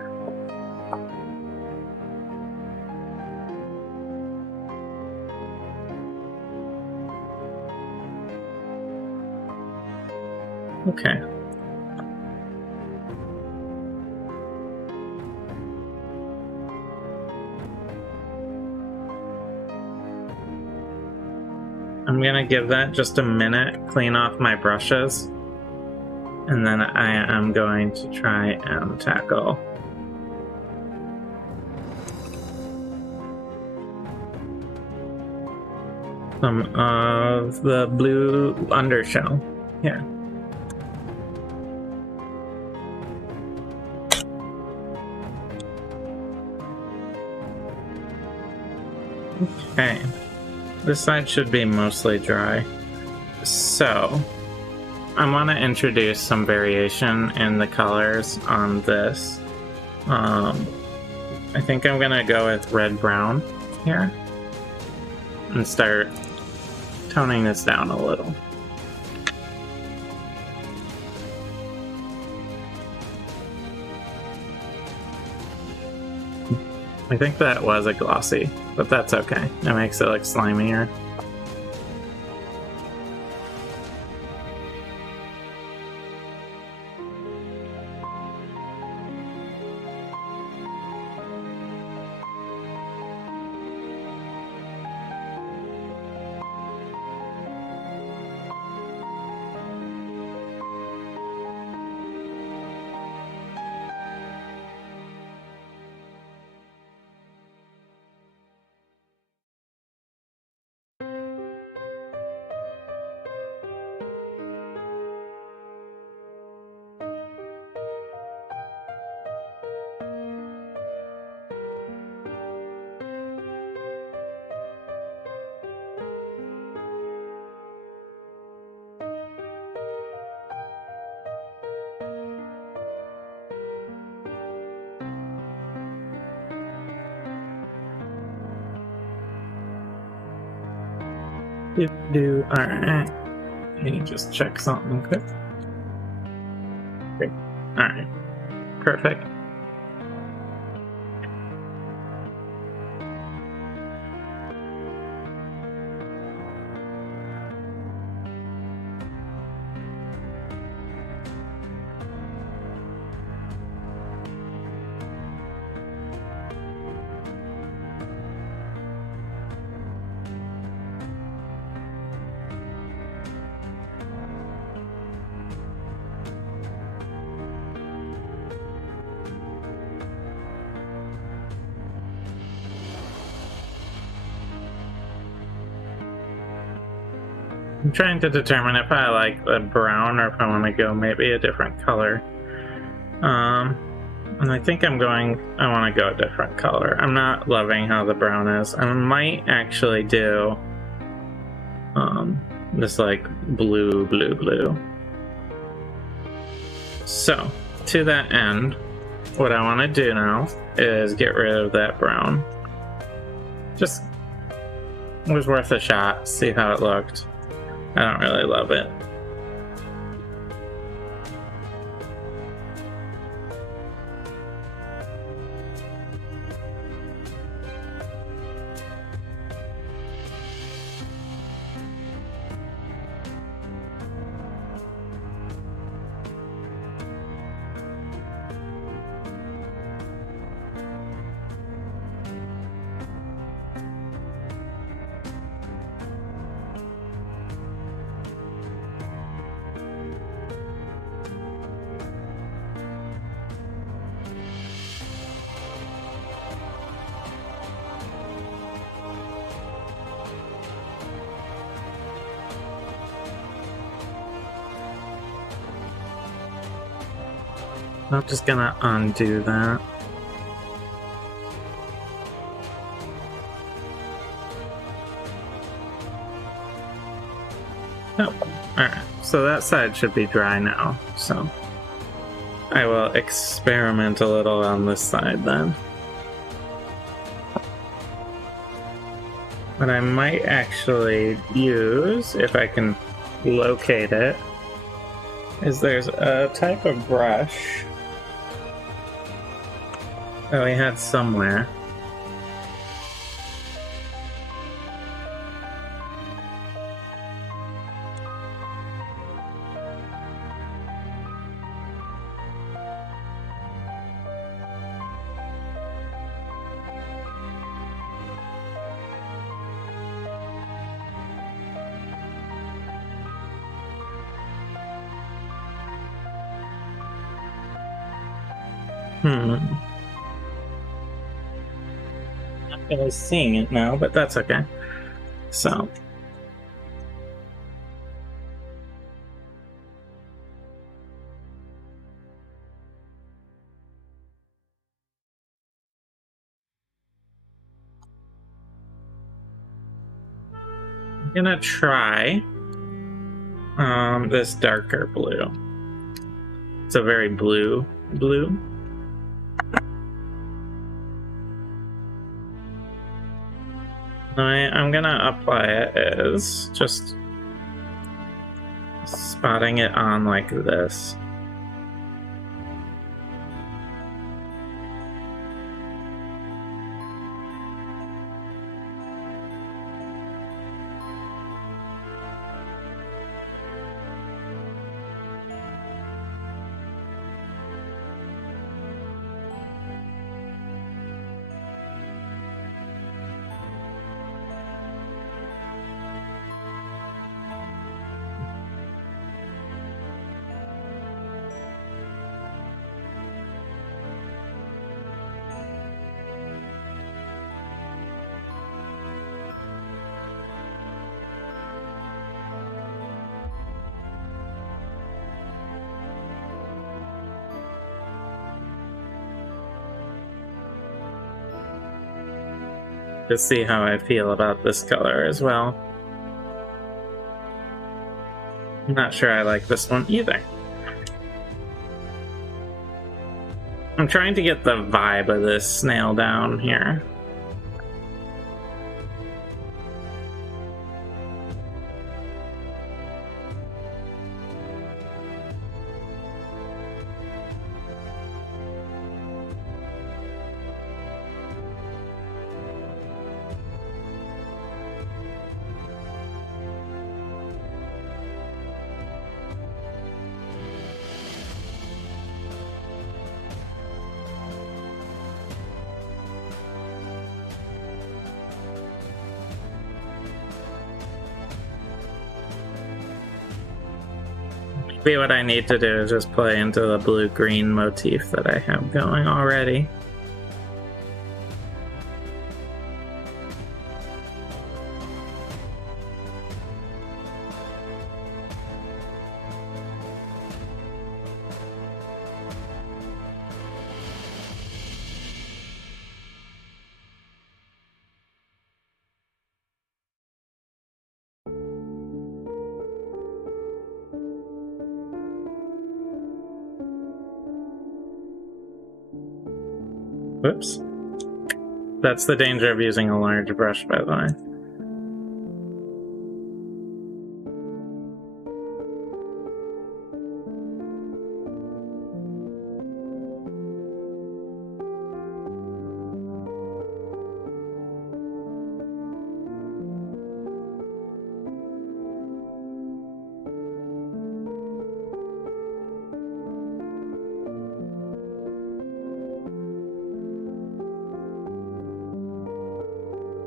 Okay. I'm gonna give that just a minute, clean off my brushes, and then I am going to try and tackle some of the blue undershell here. Okay, this side should be mostly dry. So, I want to introduce some variation in the colors on this. I think I'm going to go with red-brown here and start toning this down a little. I think that was a glossy, but that's okay. It makes it look slimier. Alright. Let me just check something quick. Great. Alright. Perfect. I'm trying to determine if I like the brown or if I want to go maybe a different color. And I think I want to go a different color. I'm not loving how the brown is. I might actually do this like blue. So, to that end, what I want to do now is get rid of that brown. Just, it was worth a shot, see how it looked. I don't really love it. I'm just gonna undo that. Oh, alright. So that side should be dry now, so I will experiment a little on this side then. What I might actually use, if I can locate it, is there's a type of brush that we had somewhere. Not really seeing it now, but that's okay. So. I'm gonna try this darker blue. It's a very blue. I'm gonna apply it as just spotting it on like this. To see how I feel about this color as well. I'm not sure I like this one either. I'm trying to get the vibe of this snail down here. Maybe what I need to do is just play into the blue-green motif that I have going already. Whoops. That's the danger of using a large brush, by the way.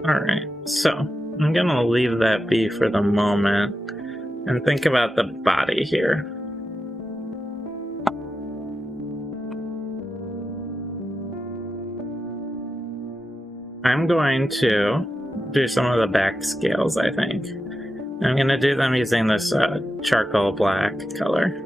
Alright, so I'm gonna leave that be for the moment and think about the body here. I'm going to do some of the back scales, I think. I'm gonna do them using this charcoal black color.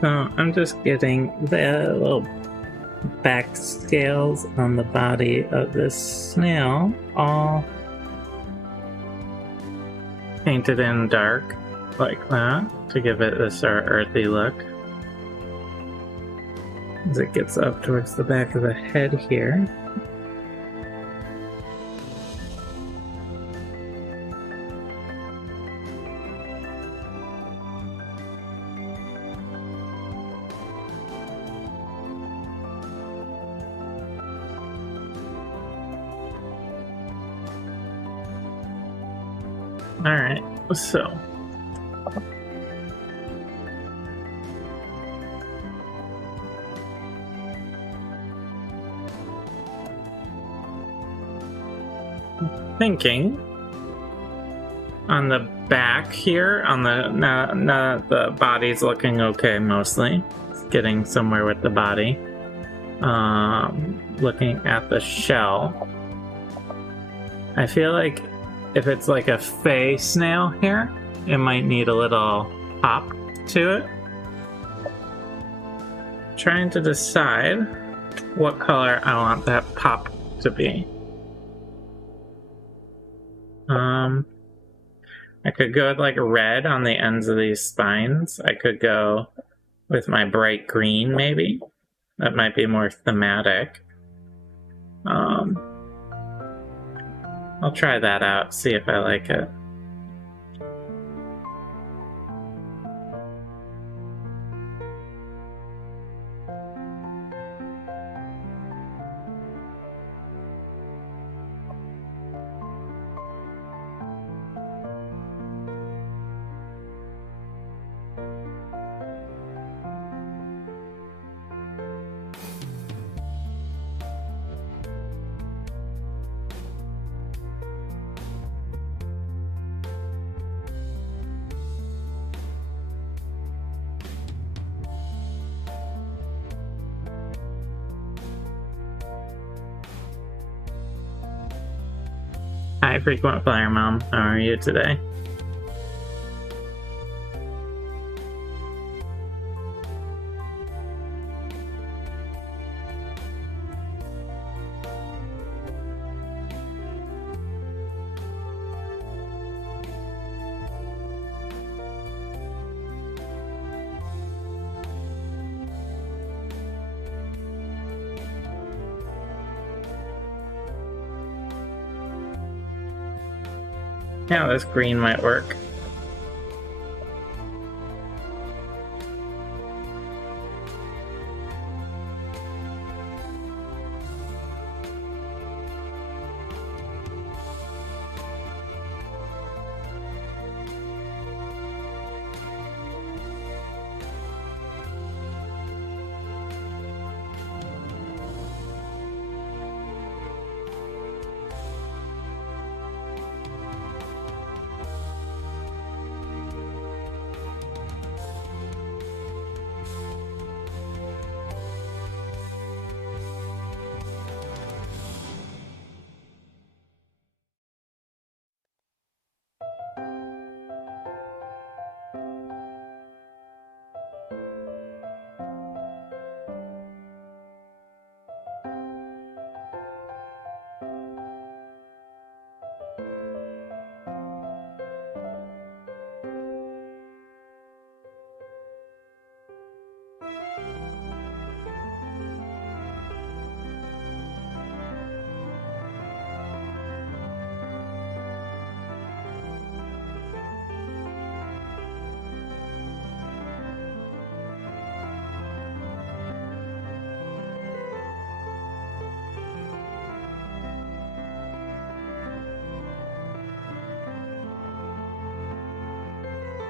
So I'm just getting the little back scales on the body of this snail all painted in dark like that to give it this sort of earthy look. As it gets up towards the back of the head here. Alright, so thinking on the back here, on the body's looking okay mostly. It's getting somewhere with the body. Looking at the shell, I feel like if it's like a fey snail here, it might need a little pop to it. Trying to decide what color I want that pop to be. I could go with like red on the ends of these spines. I could go with my bright green, maybe. That might be more thematic. I'll try that out, see if I like it. Hi, Frequent Flyer Mom. How are you today? Yeah, this green might work.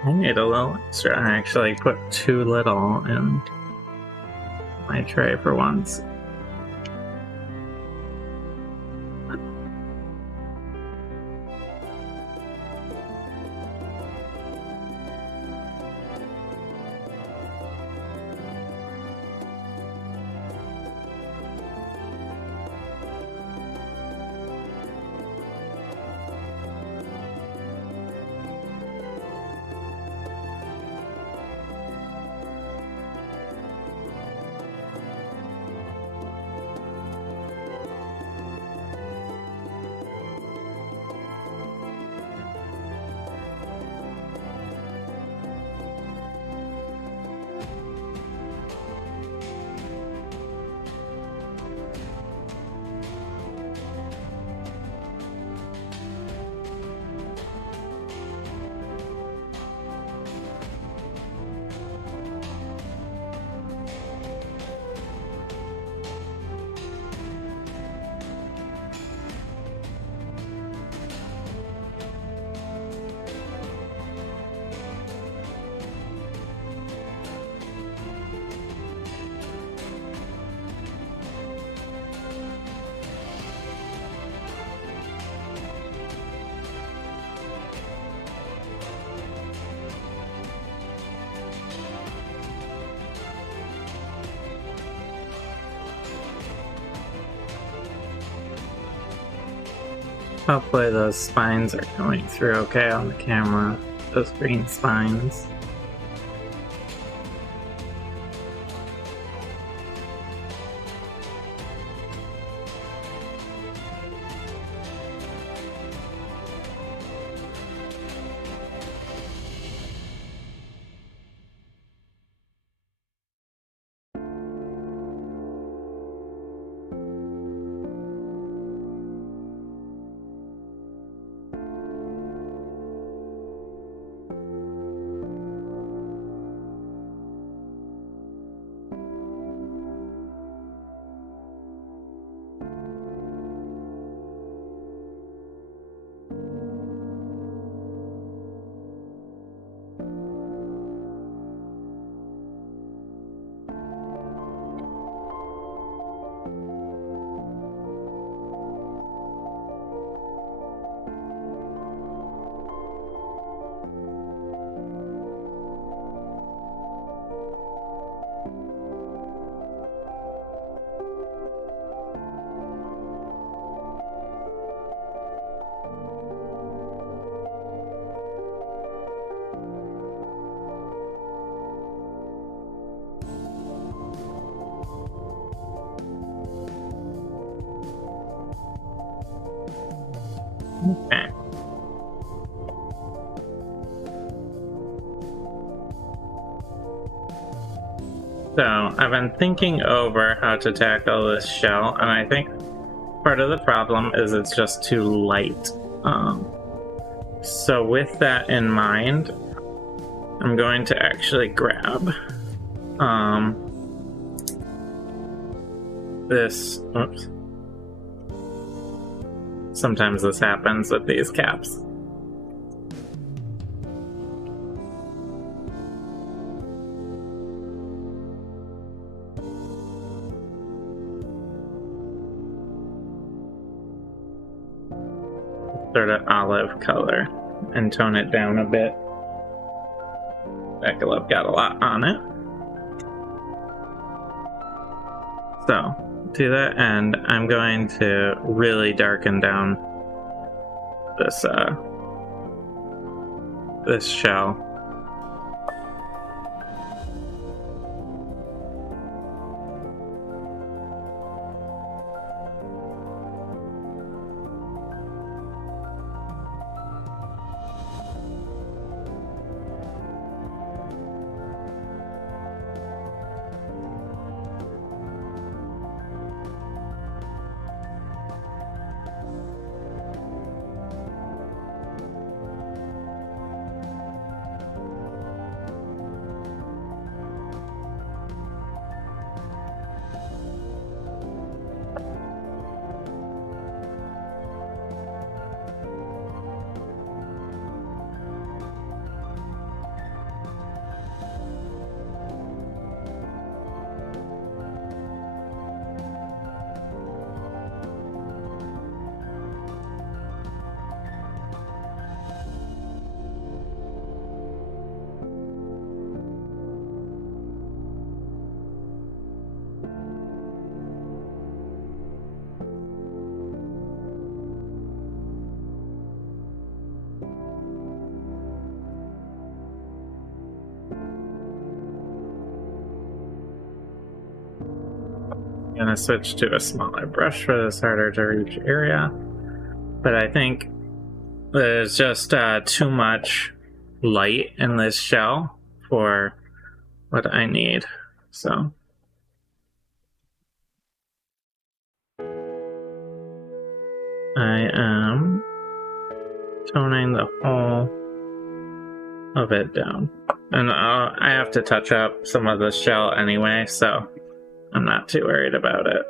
I need a little extra. I actually put too little in my tray for once. Hopefully those spines are coming through okay on the camera. Those green spines. Okay. So, I've been thinking over how to tackle this shell, and I think part of the problem is it's just too light. So with that in mind, I'm going to actually grab this. Oops. Sometimes this happens with these caps. Sort of olive color and tone it down a bit. I've got a lot on it. So, to that end, I'm going to really darken down this this shell. I'm gonna switch to a smaller brush for this harder to reach area, but I think there's just too much light in this shell for what I need. So I am toning the whole of it down, and I have to touch up some of the shell anyway, so I'm not too worried about it.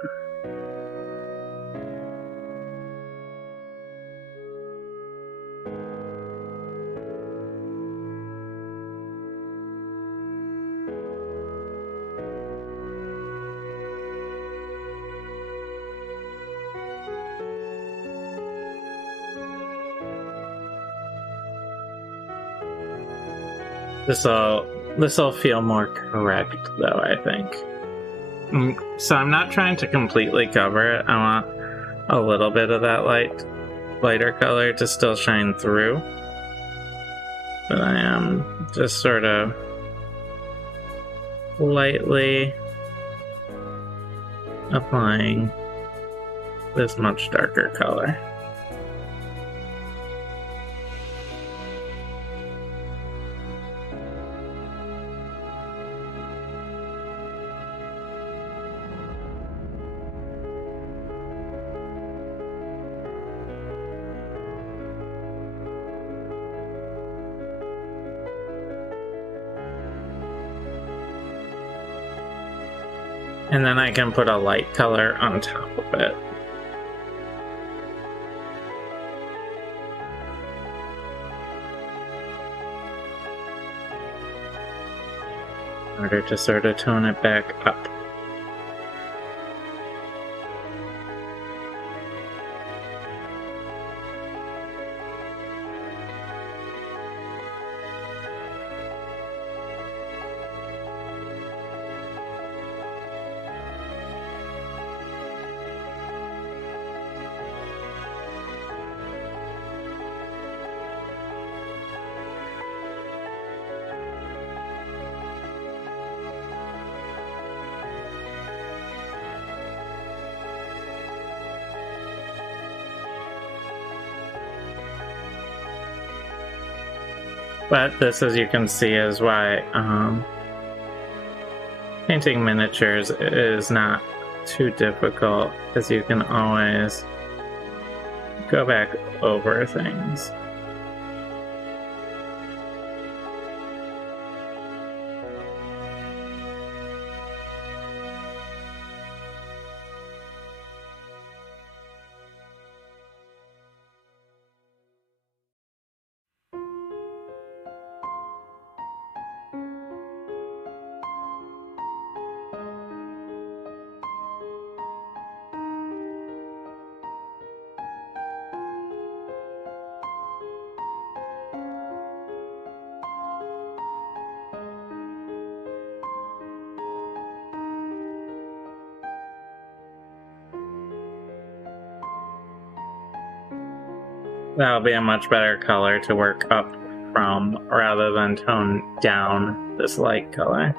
This'll feel more correct, though, I think. So I'm not trying to completely cover it. I want a little bit of that light lighter color to still shine through. But I am just sort of lightly applying this much darker color. And then I can put a light color on top of it. In order to sort of tone it back up. But this, as you can see, is why painting miniatures is not too difficult, because you can always go back over things. That'll be a much better color to work up from rather than tone down this light color.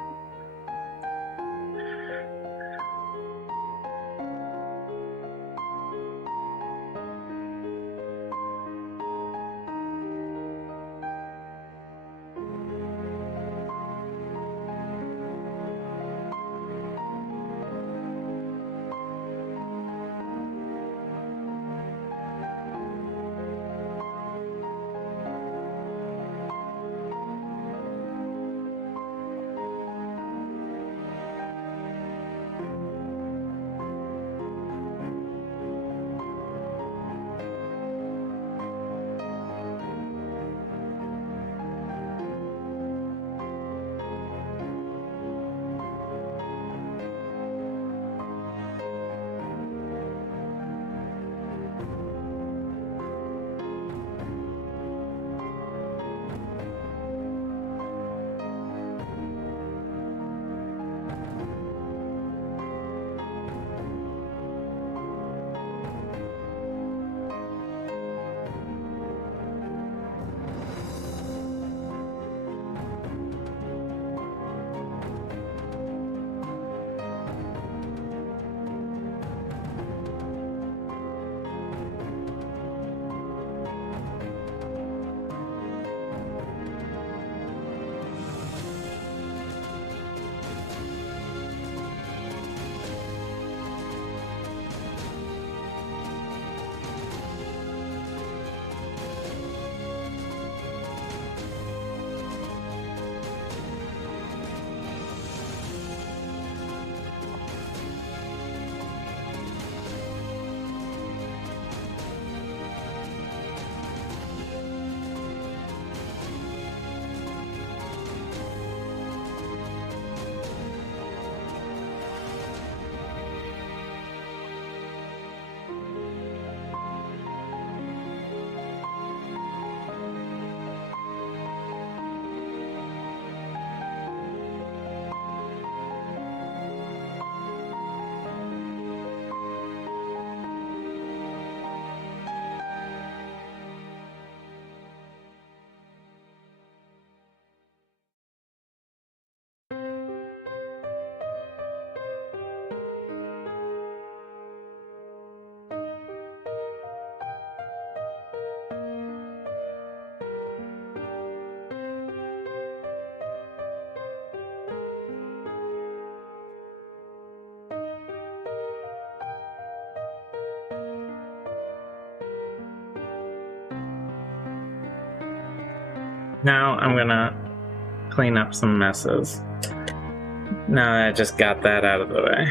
Now I'm gonna clean up some messes. Now that I just got that out of the way.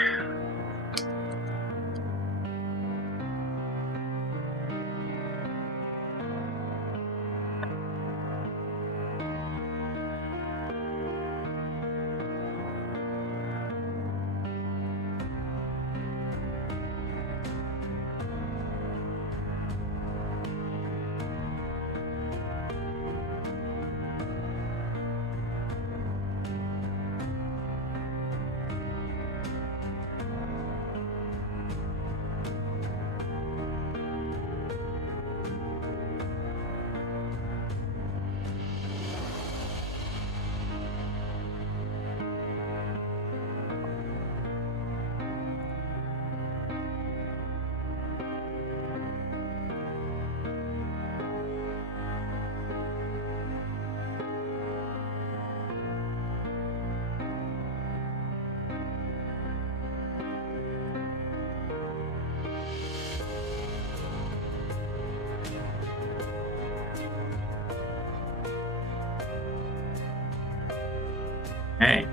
Hey.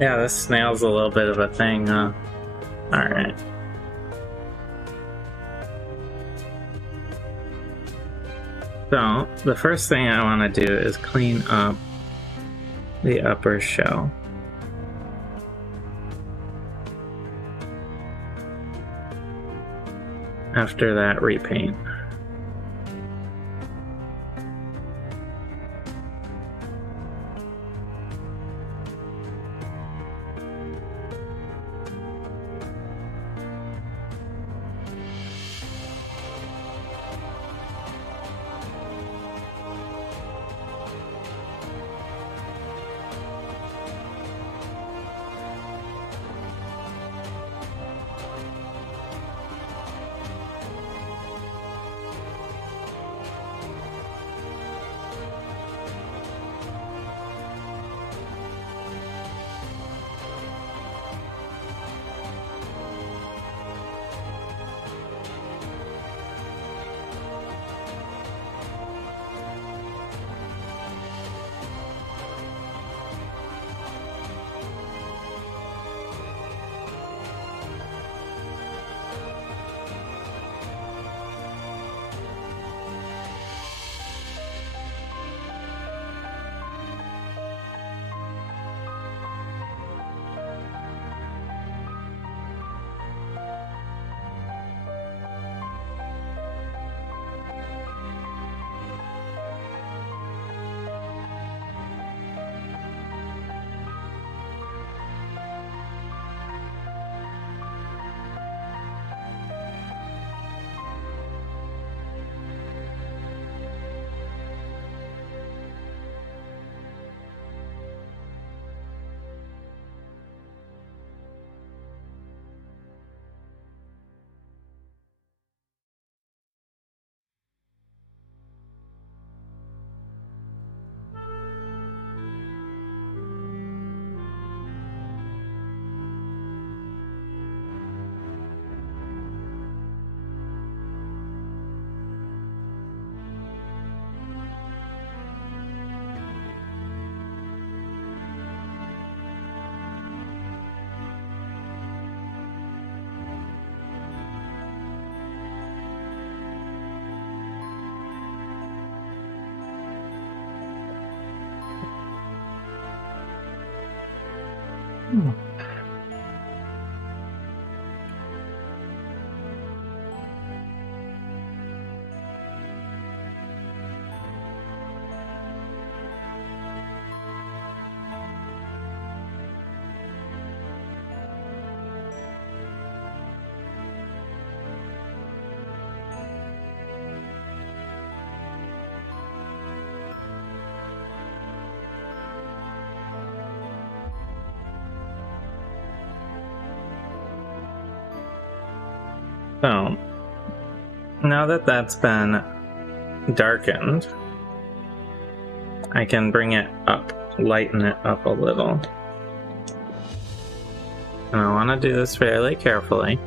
Yeah, this snail's a little bit of a thing, huh? Alright. So, the first thing I want to do is clean up the upper shell. After that, repaint. So, now that that's been darkened, I can bring it up, lighten it up a little. And I want to do this fairly carefully.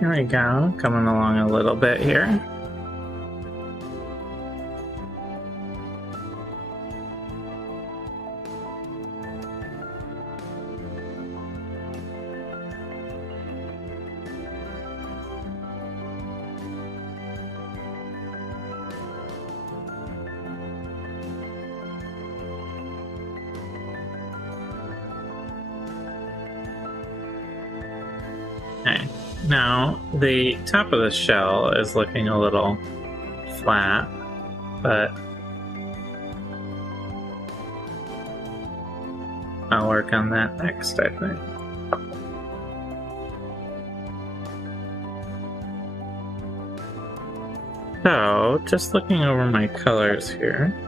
Here we go, coming along a little bit here. Okay, now the top of the shell is looking a little flat, but I'll work on that next, I think. So, just looking over my colors here.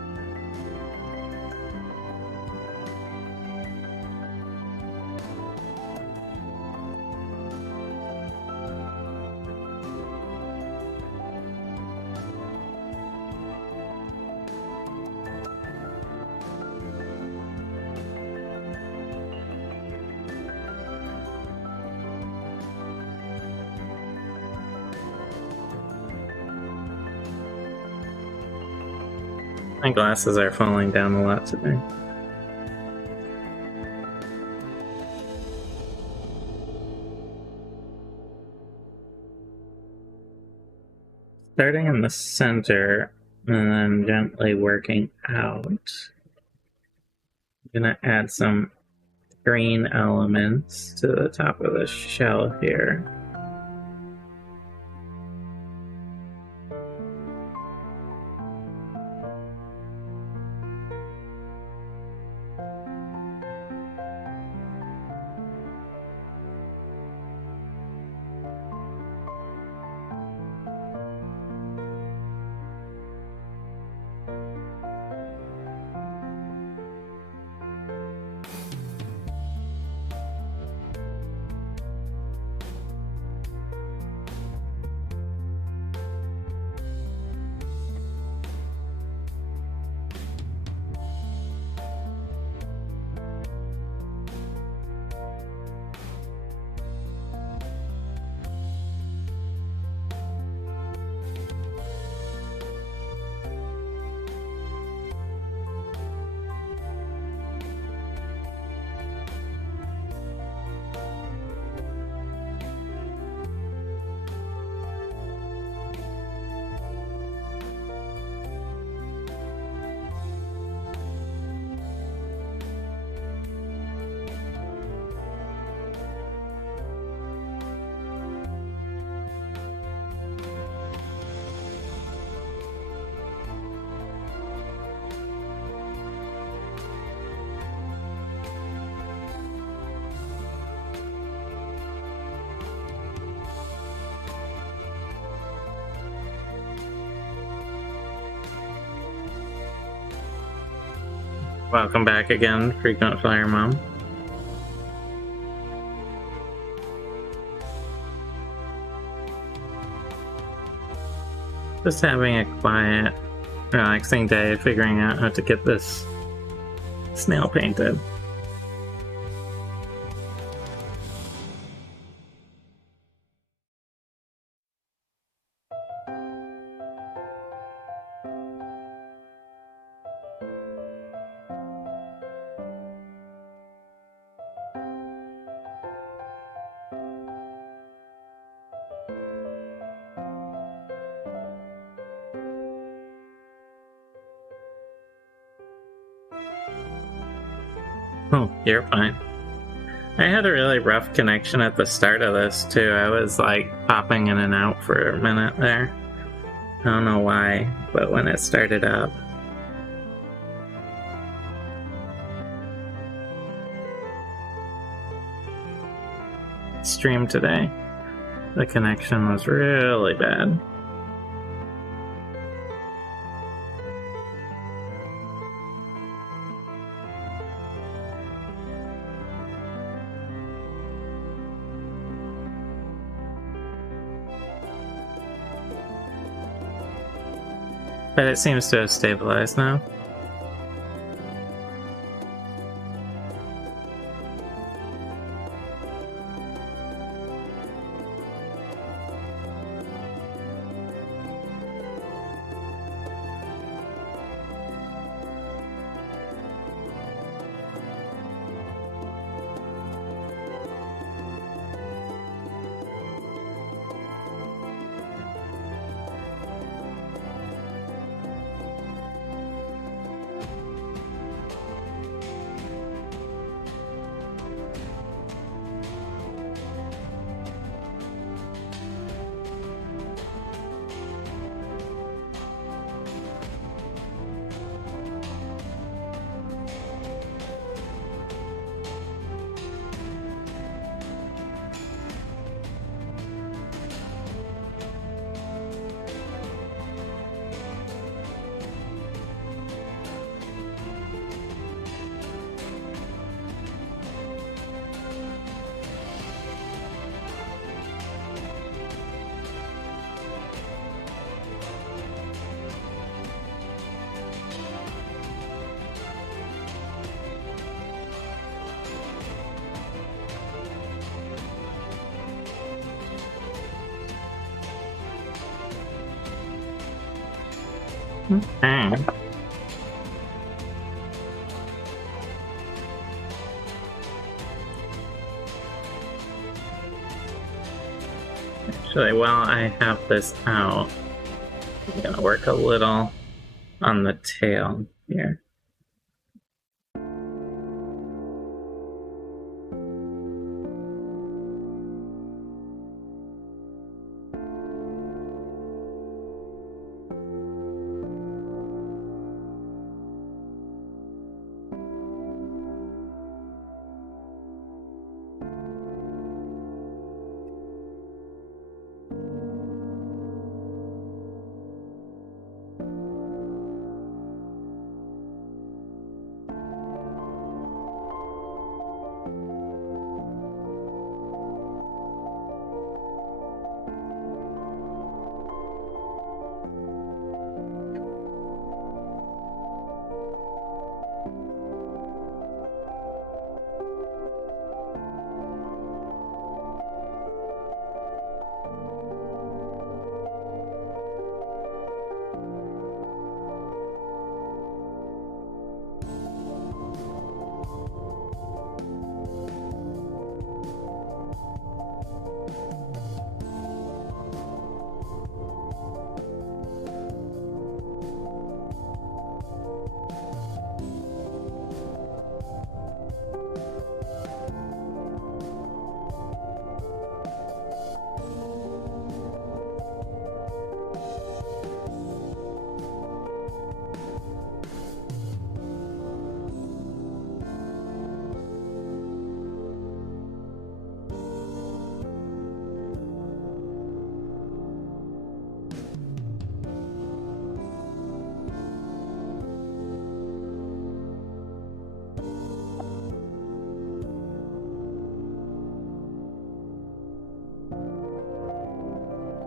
My glasses are falling down a lot today. Starting in the center and then gently working out. I'm gonna add some green elements to the top of the shell here. Welcome back again, Frequent Flyer Mom. Just having a quiet, relaxing day, figuring out how to get this snail painted. Oh, you're fine. I had a really rough connection at the start of this, too. I was, like, popping in and out for a minute there. I don't know why, but when it started up. Stream today, the connection was really bad. But it seems to have stabilized now. Okay. Actually, while I have this out, I'm gonna work a little on the tail here.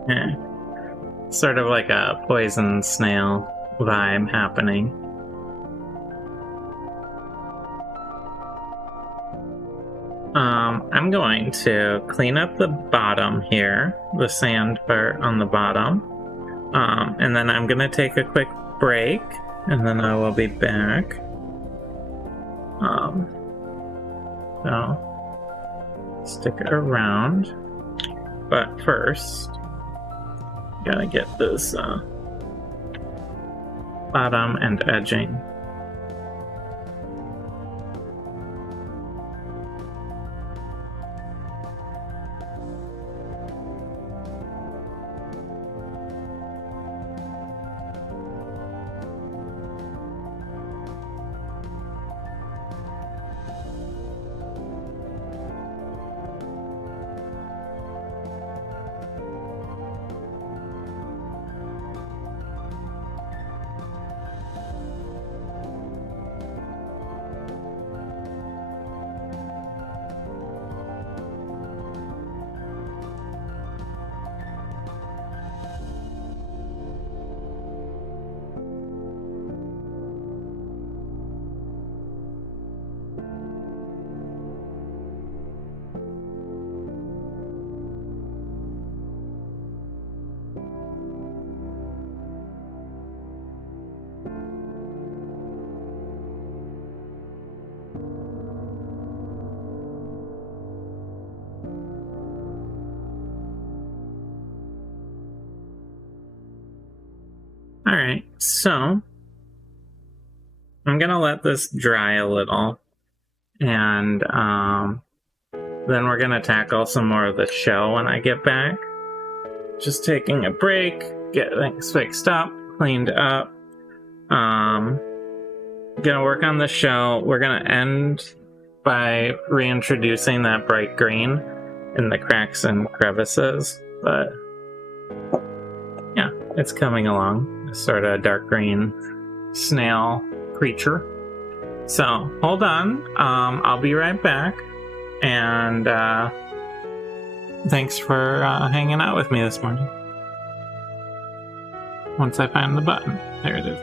Yeah. Sort of like a poison snail vibe happening. I'm going to clean up the bottom here, the sand part on the bottom. And then I'm gonna take a quick break, and then I will be back. So stick around. But first, gotta get this bottom and edging. Alright, so I'm gonna let this dry a little, and then we're gonna tackle some more of the shell when I get back. Just taking a break, get things fixed up, cleaned up. Gonna work on the shell. We're gonna end by reintroducing that bright green in the cracks and crevices, but yeah, it's coming along. It's sort of a dark green snail creature. So hold on, I'll be right back, and thanks for hanging out with me this morning. Once I find the button, there it is.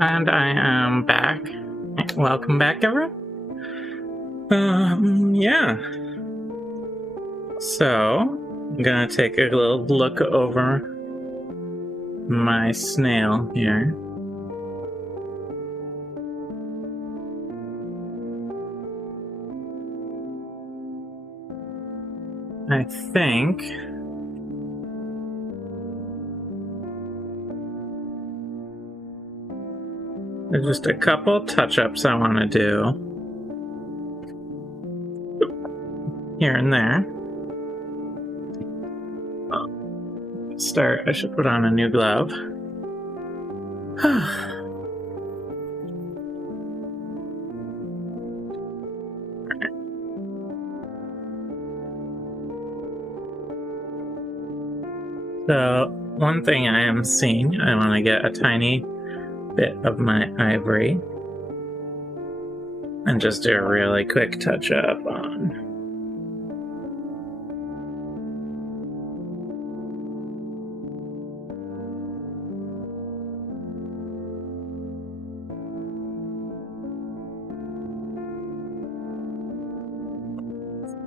And I am back. Welcome back, everyone. Yeah. So, I'm gonna take a little look over my snail here. I think there's just a couple touch-ups I want to do here and there. I should put on a new glove. So, one thing I am seeing, I want to get a tiny bit of my ivory and just do a really quick touch up on.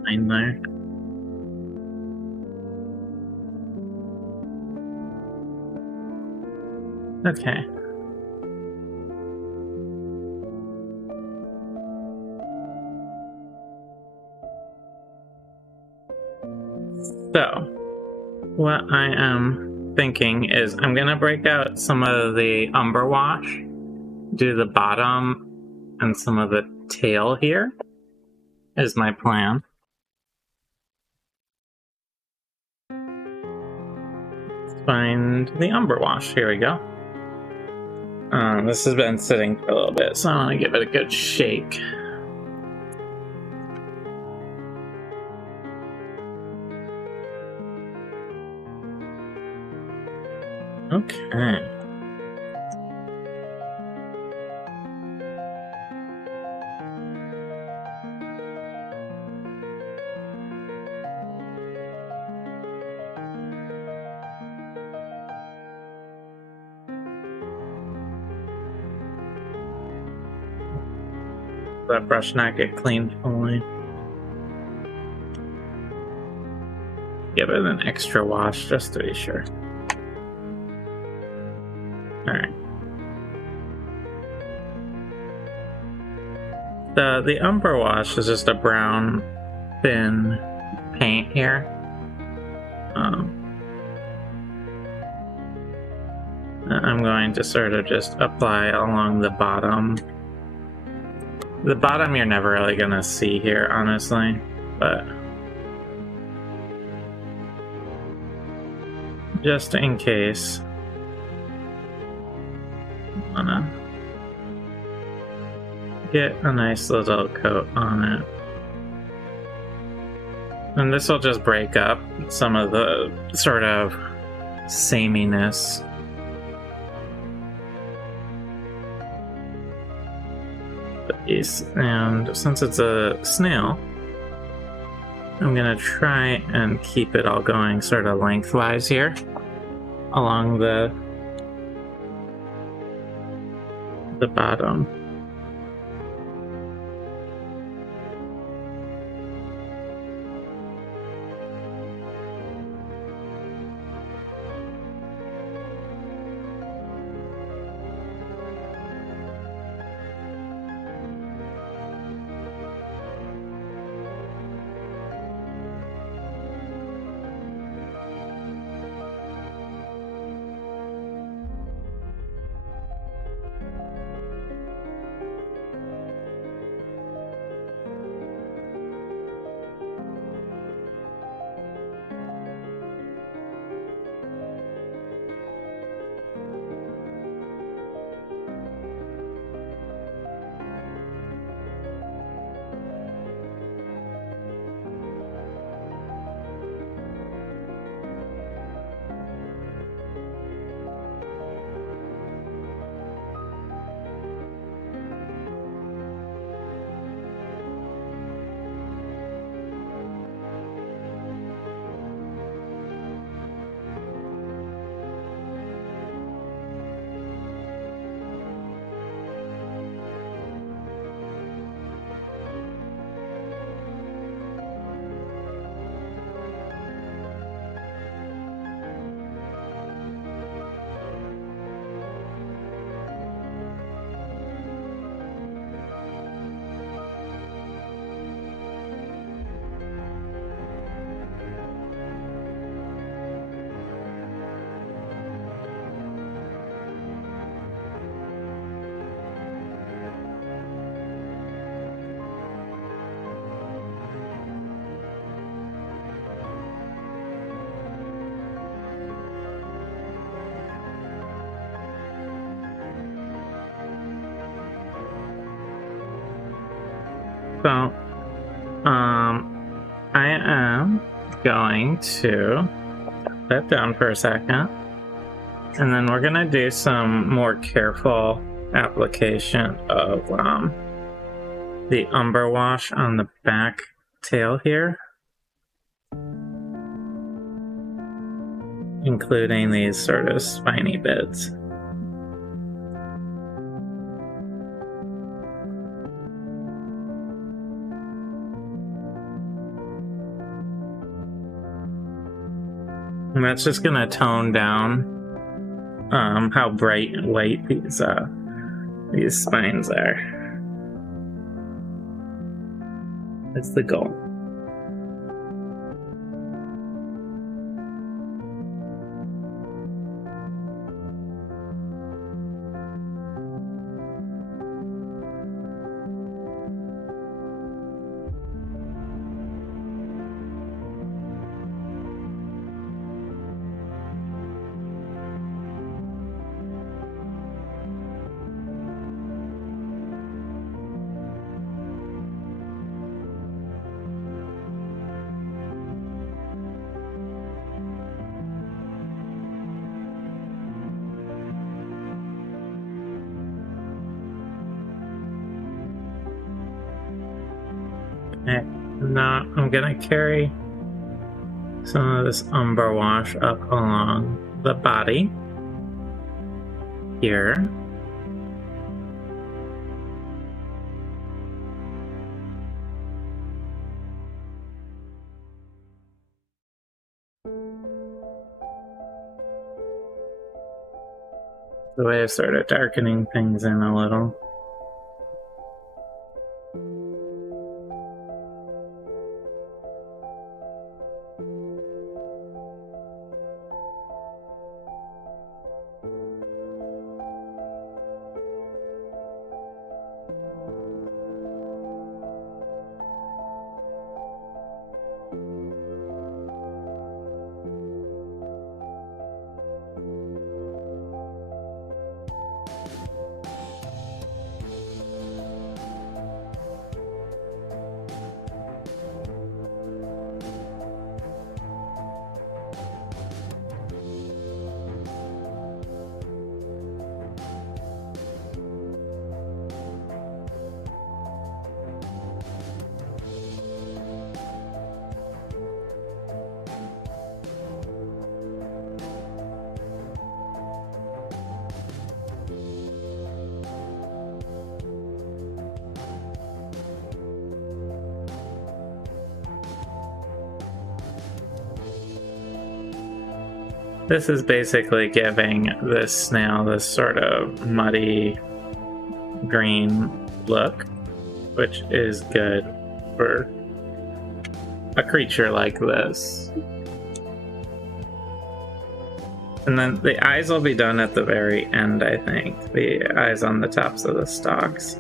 Fine there. Okay. So, what I am thinking is I'm gonna break out some of the Umber Wash, do the bottom and some of the tail here, is my plan. Let's find the Umber Wash, here we go. This has been sitting for a little bit, so I want to give it a good shake. Okay. That brush not get cleaned fully. Give it an extra wash just to be sure. Alright. The Umber Wash is just a brown, thin paint here. I'm going to sort of just apply along the bottom. The bottom you're never really gonna see here, honestly, but just in case, I'm gonna get a nice little coat on it. And this will just break up some of the sort of sameness. And since it's a snail, I'm gonna try and keep it all going sort of lengthwise here along the bottom. So, I am going to put that down for a second. And then we're going to do some more careful application of the Umber Wash on the back tail here, including these sort of spiny bits. And that's just going to tone down how bright and white these spines are. That's the goal. Okay, now I'm gonna carry some of this Umber Wash up along the body here. The way of sort of darkening things in a little. This is basically giving this snail this sort of muddy green look, which is good for a creature like this. And then the eyes will be done at the very end, I think. The eyes on the tops of the stalks.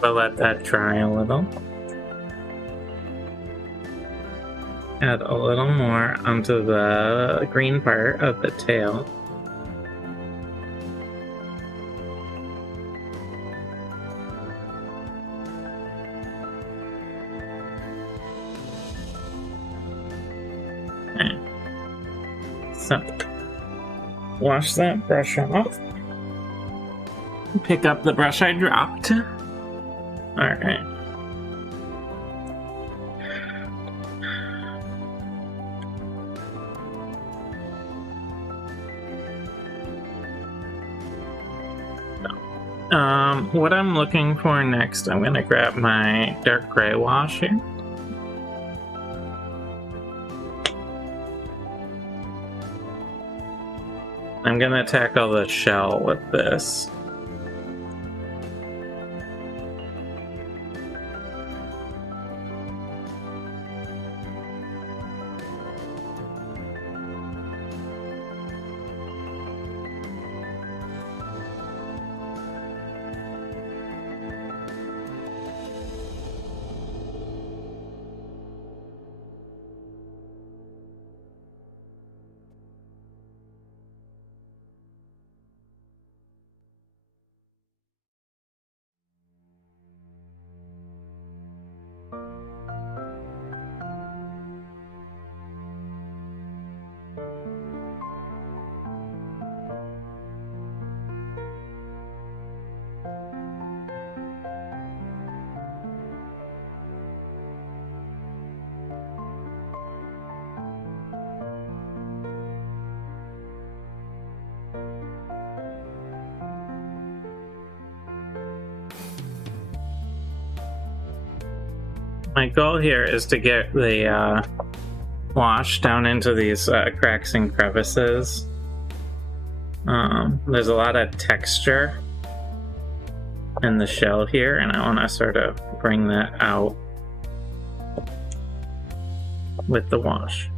We'll let that dry a little. Add a little more onto the green part of the tail. Okay. So, wash that brush off. Pick up the brush I dropped. Alright. What I'm looking for next, I'm gonna grab my dark gray wash here. I'm gonna tackle the shell with this. My goal here is to get the wash down into these cracks and crevices. There's a lot of texture in the shell here, and I want to sort of bring that out with the wash.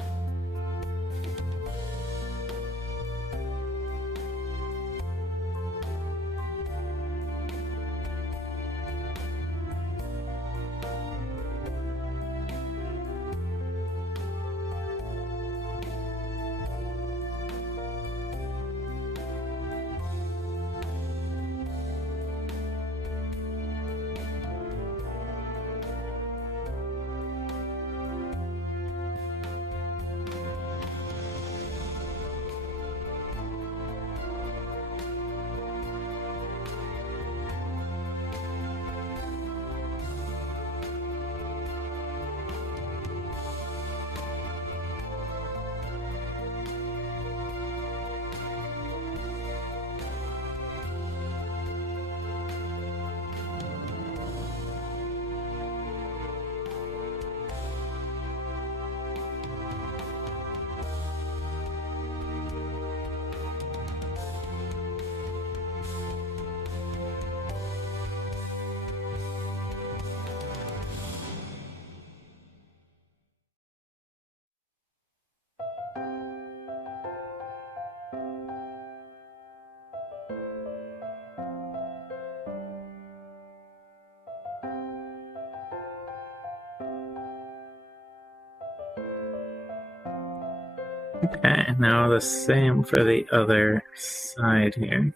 Okay, now the same for the other side here.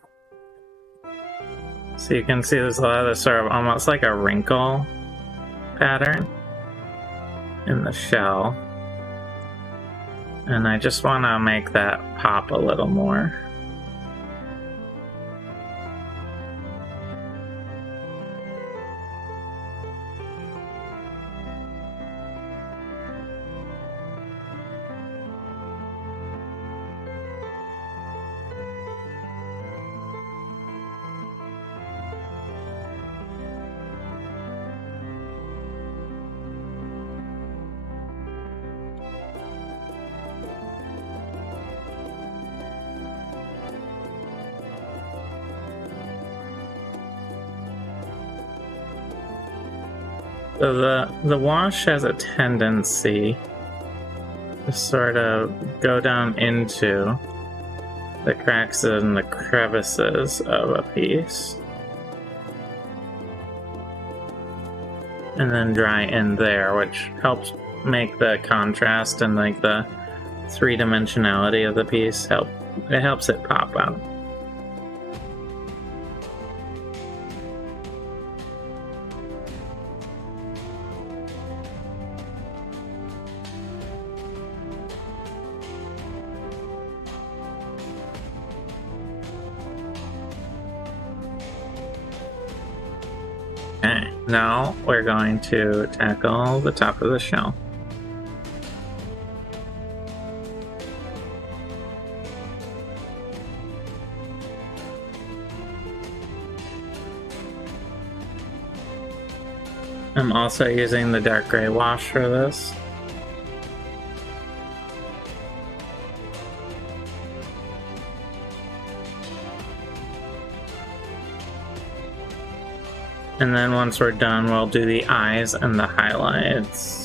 So you can see there's a lot of this sort of almost like a wrinkle pattern in the shell. And I just want to make that pop a little more. So the wash has a tendency to sort of go down into the cracks and the crevices of a piece. And then dry in there, which helps make the contrast and like the three-dimensionality of the piece it helps it pop out. Okay, now we're going to tackle the top of the shell. I'm also using the dark gray wash for this. And then once we're done, we'll do the eyes and the highlights.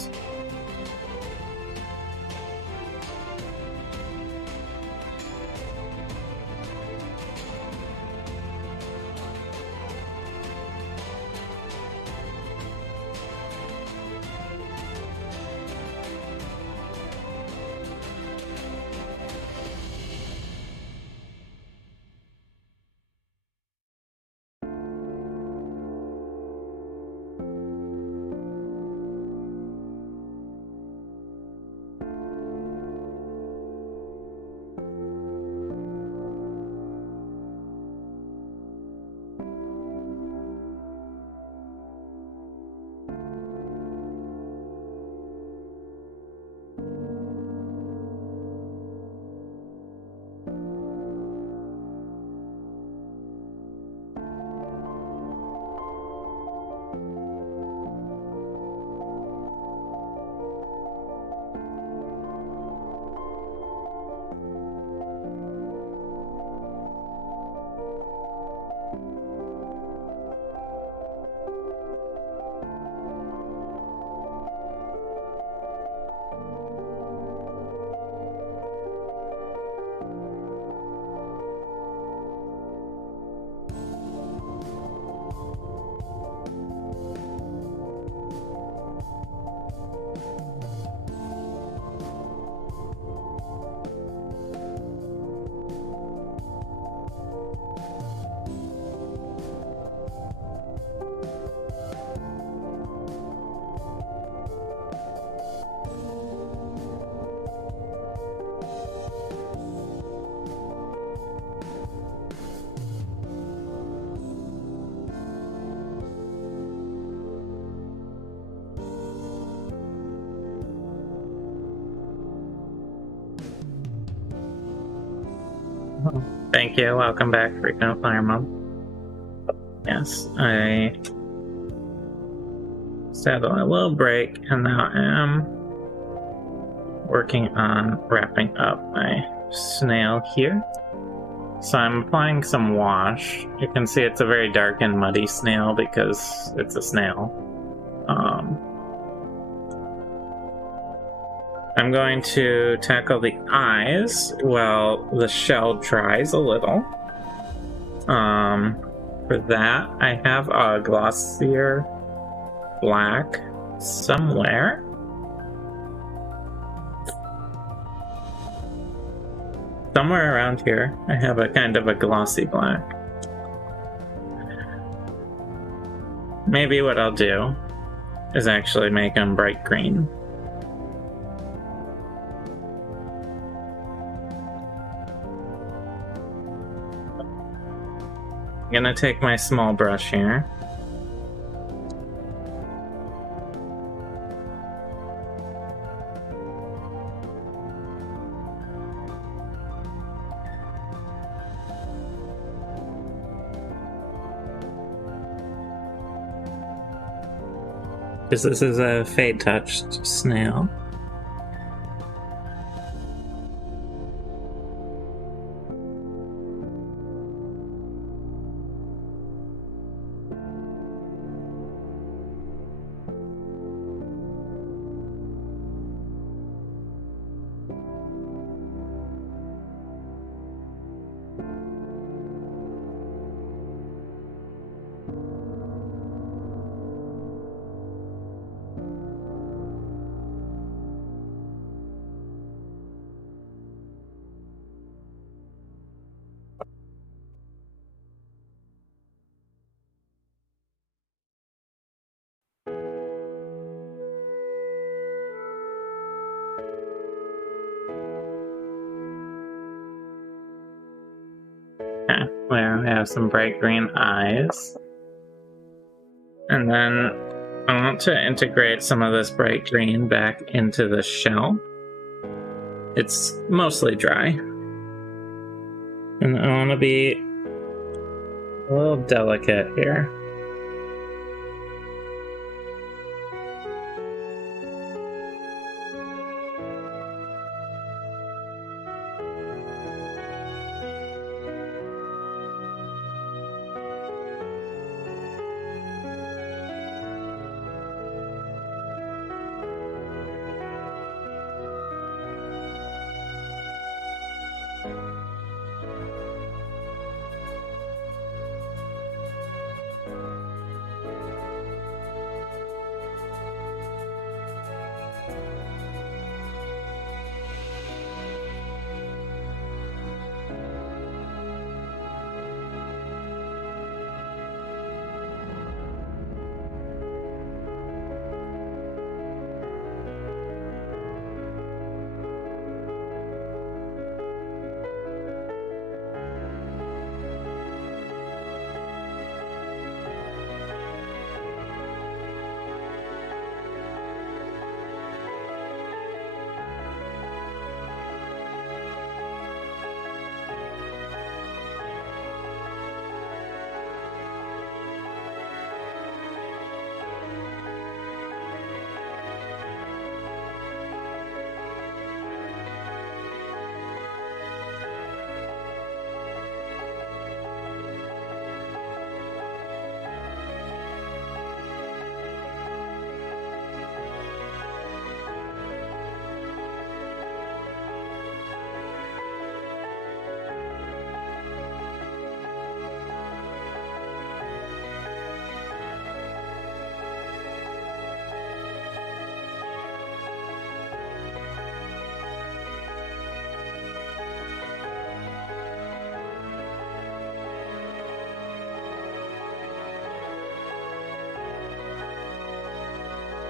Thank you. Welcome back, Frequent Flyer Mom. Yes, I had a little break, and now I am working on wrapping up my snail here. So I'm applying some wash. You can see it's a very dark and muddy snail because it's a snail. I'm going to tackle the eyes while the shell dries a little. For that, I have a glossier black somewhere. Somewhere around here, I have a kind of a glossy black. Maybe what I'll do is actually make them bright green. I'm gonna take my small brush here. Because this is a fade touched snail. Okay, where we have some bright green eyes. And then I want to integrate some of this bright green back into the shell. It's mostly dry. And I want to be a little delicate here.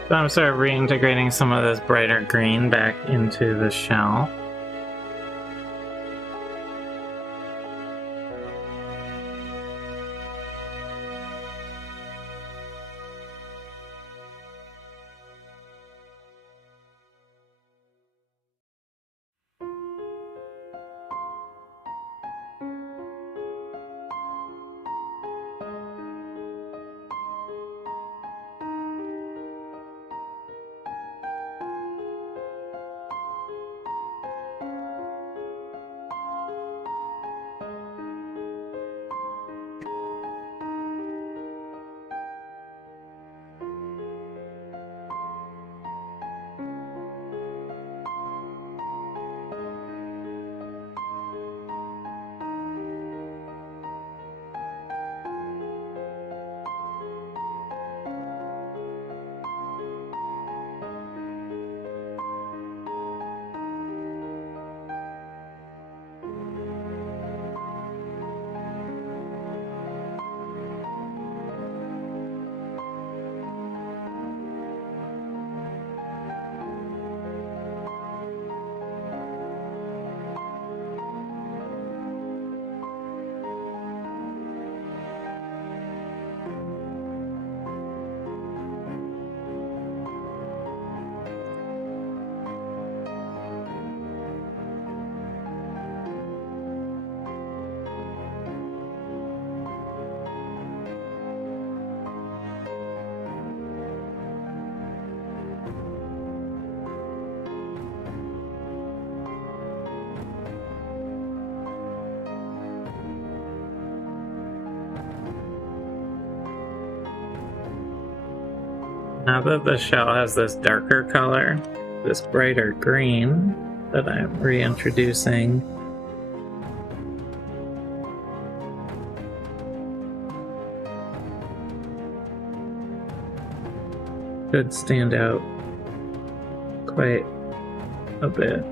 So I'm sort of reintegrating some of this brighter green back into the shell. Now that the shell has this darker color, this brighter green that I'm reintroducing, should stand out quite a bit.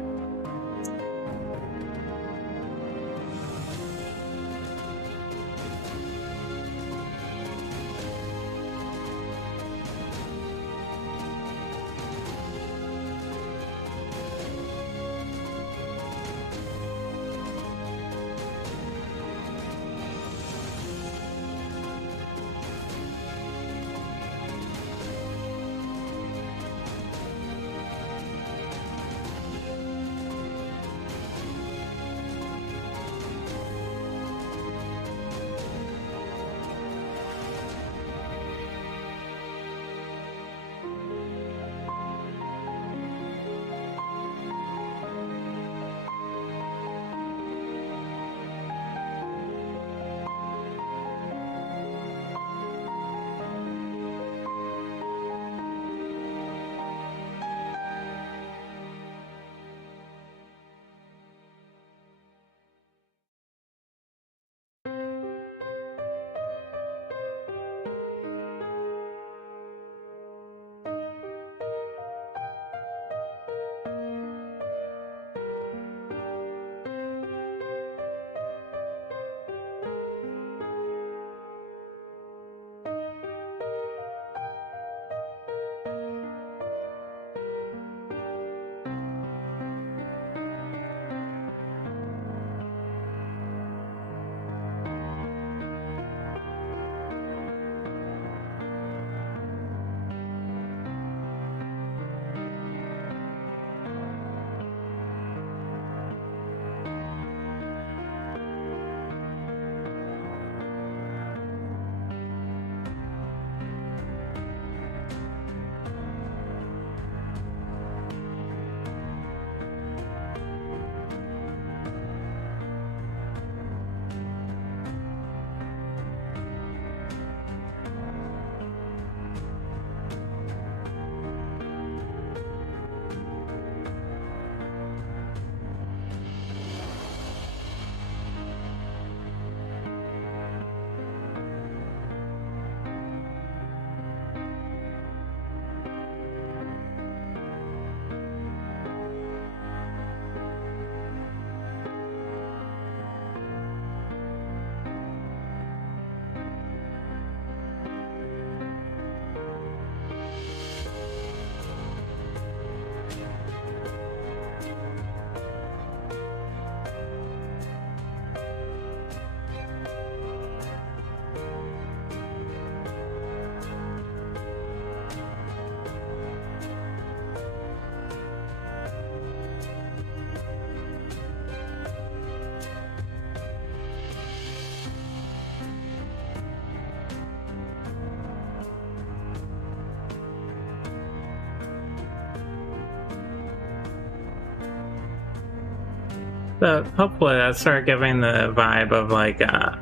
So hopefully that started giving the vibe of like a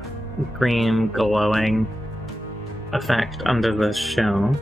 green glowing effect under the shell.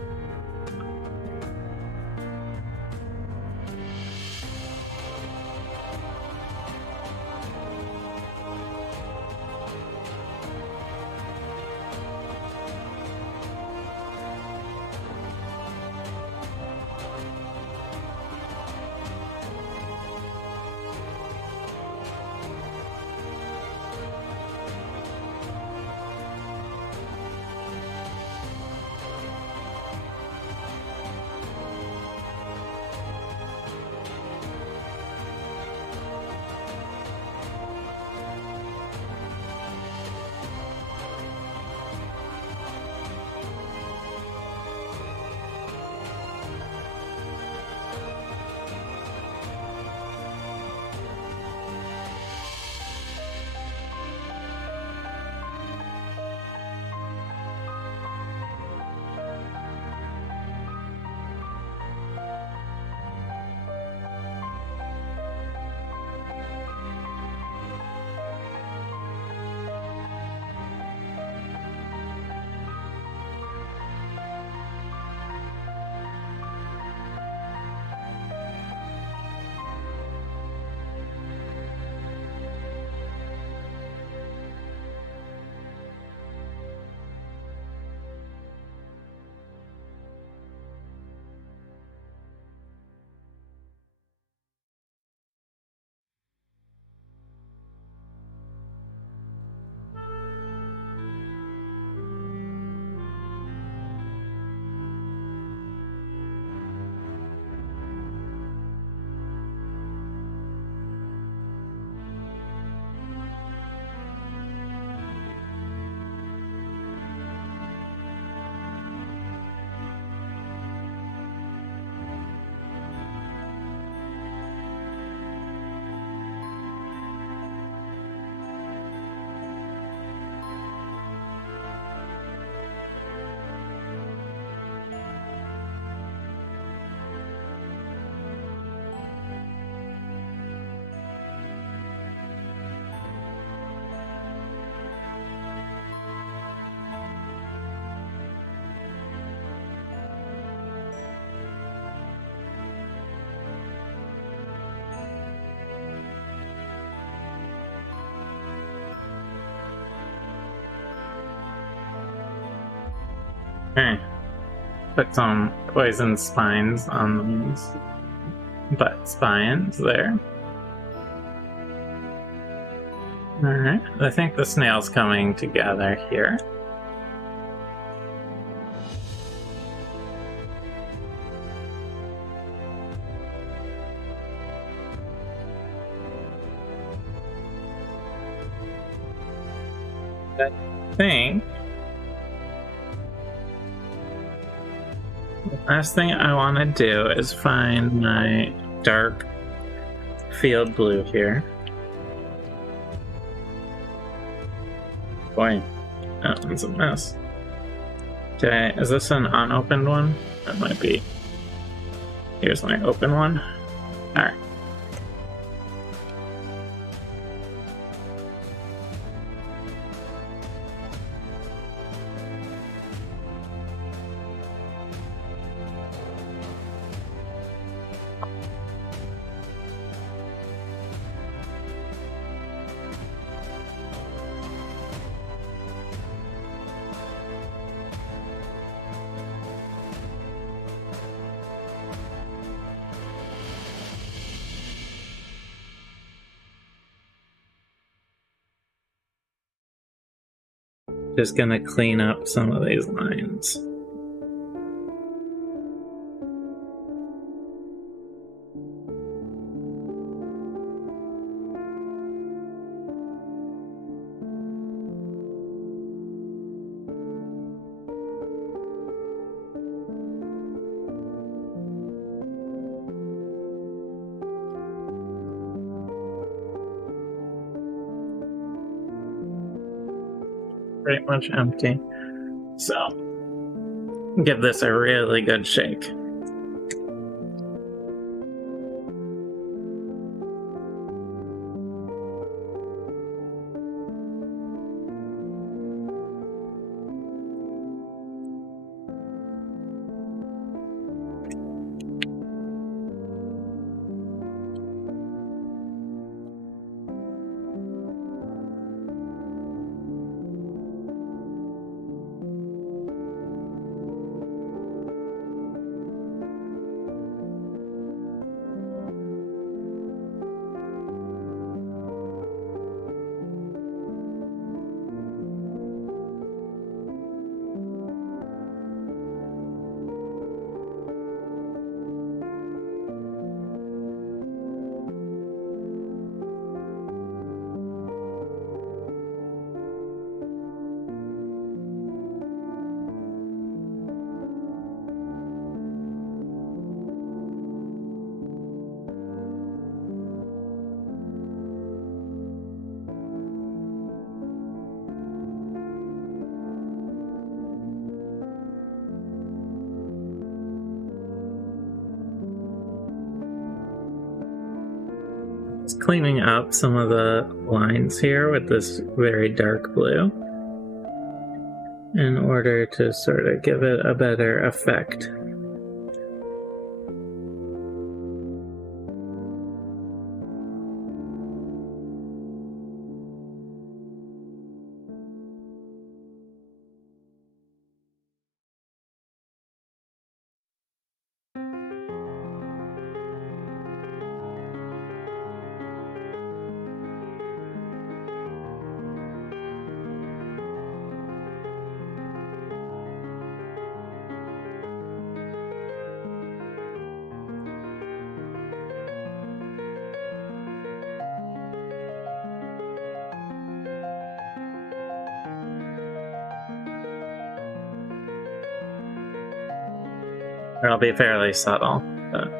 Okay. Put some poison spines on these butt spines there. Alright, I think the snail's coming together here. I think the last thing I want to do is find my dark field blue here. Boy, that one's a mess. Is this an unopened one? That might be. Here's my open one. Alright. Just gonna clean up some of these lines. Pretty much empty. So, give this a really good shake. cleaning up some of the lines here with this very dark blue in order to sort of give it a better effect. It'll be fairly subtle, but...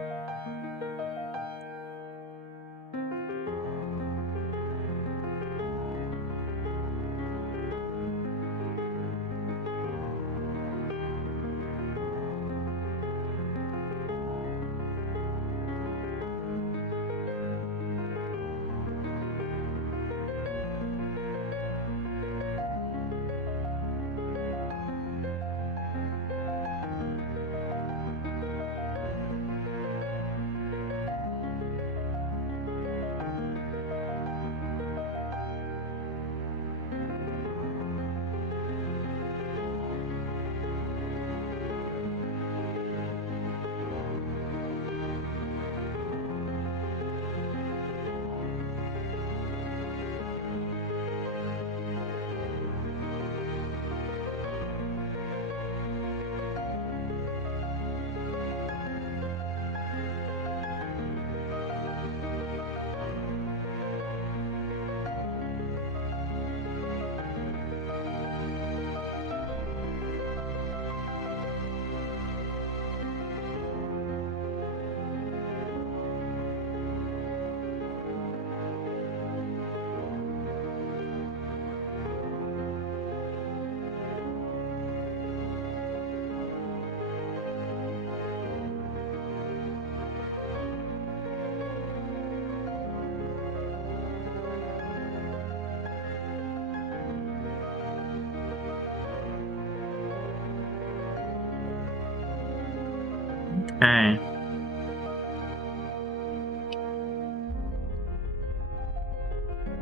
Okay.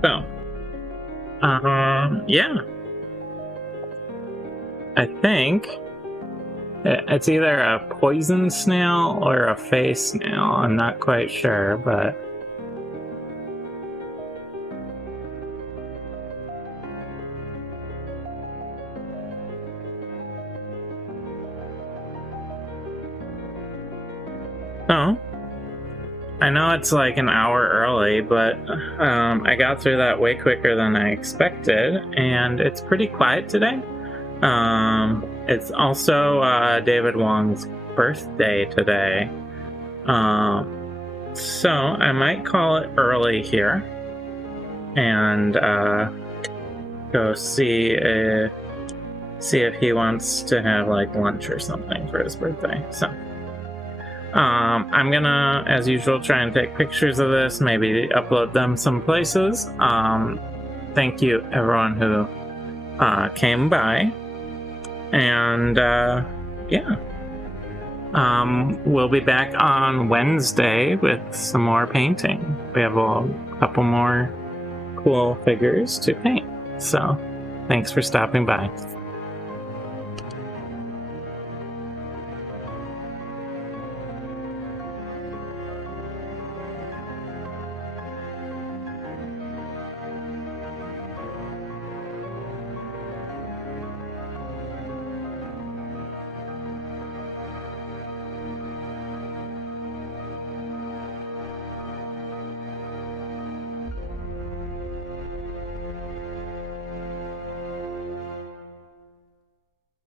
So, yeah. I think it's either a poison snail or a face snail. I'm not quite sure, but... Oh. I know it's like an hour early, but I got through that way quicker than I expected, and it's pretty quiet today. It's also David Wong's birthday today, so I might call it early here and go see if he wants to have like lunch or something for his birthday. So I'm gonna, as usual, try and take pictures of this, maybe upload them some places. Thank you everyone who came by, and yeah, we'll be back on Wednesday with some more painting. We have a couple more cool figures to paint, so thanks for stopping by.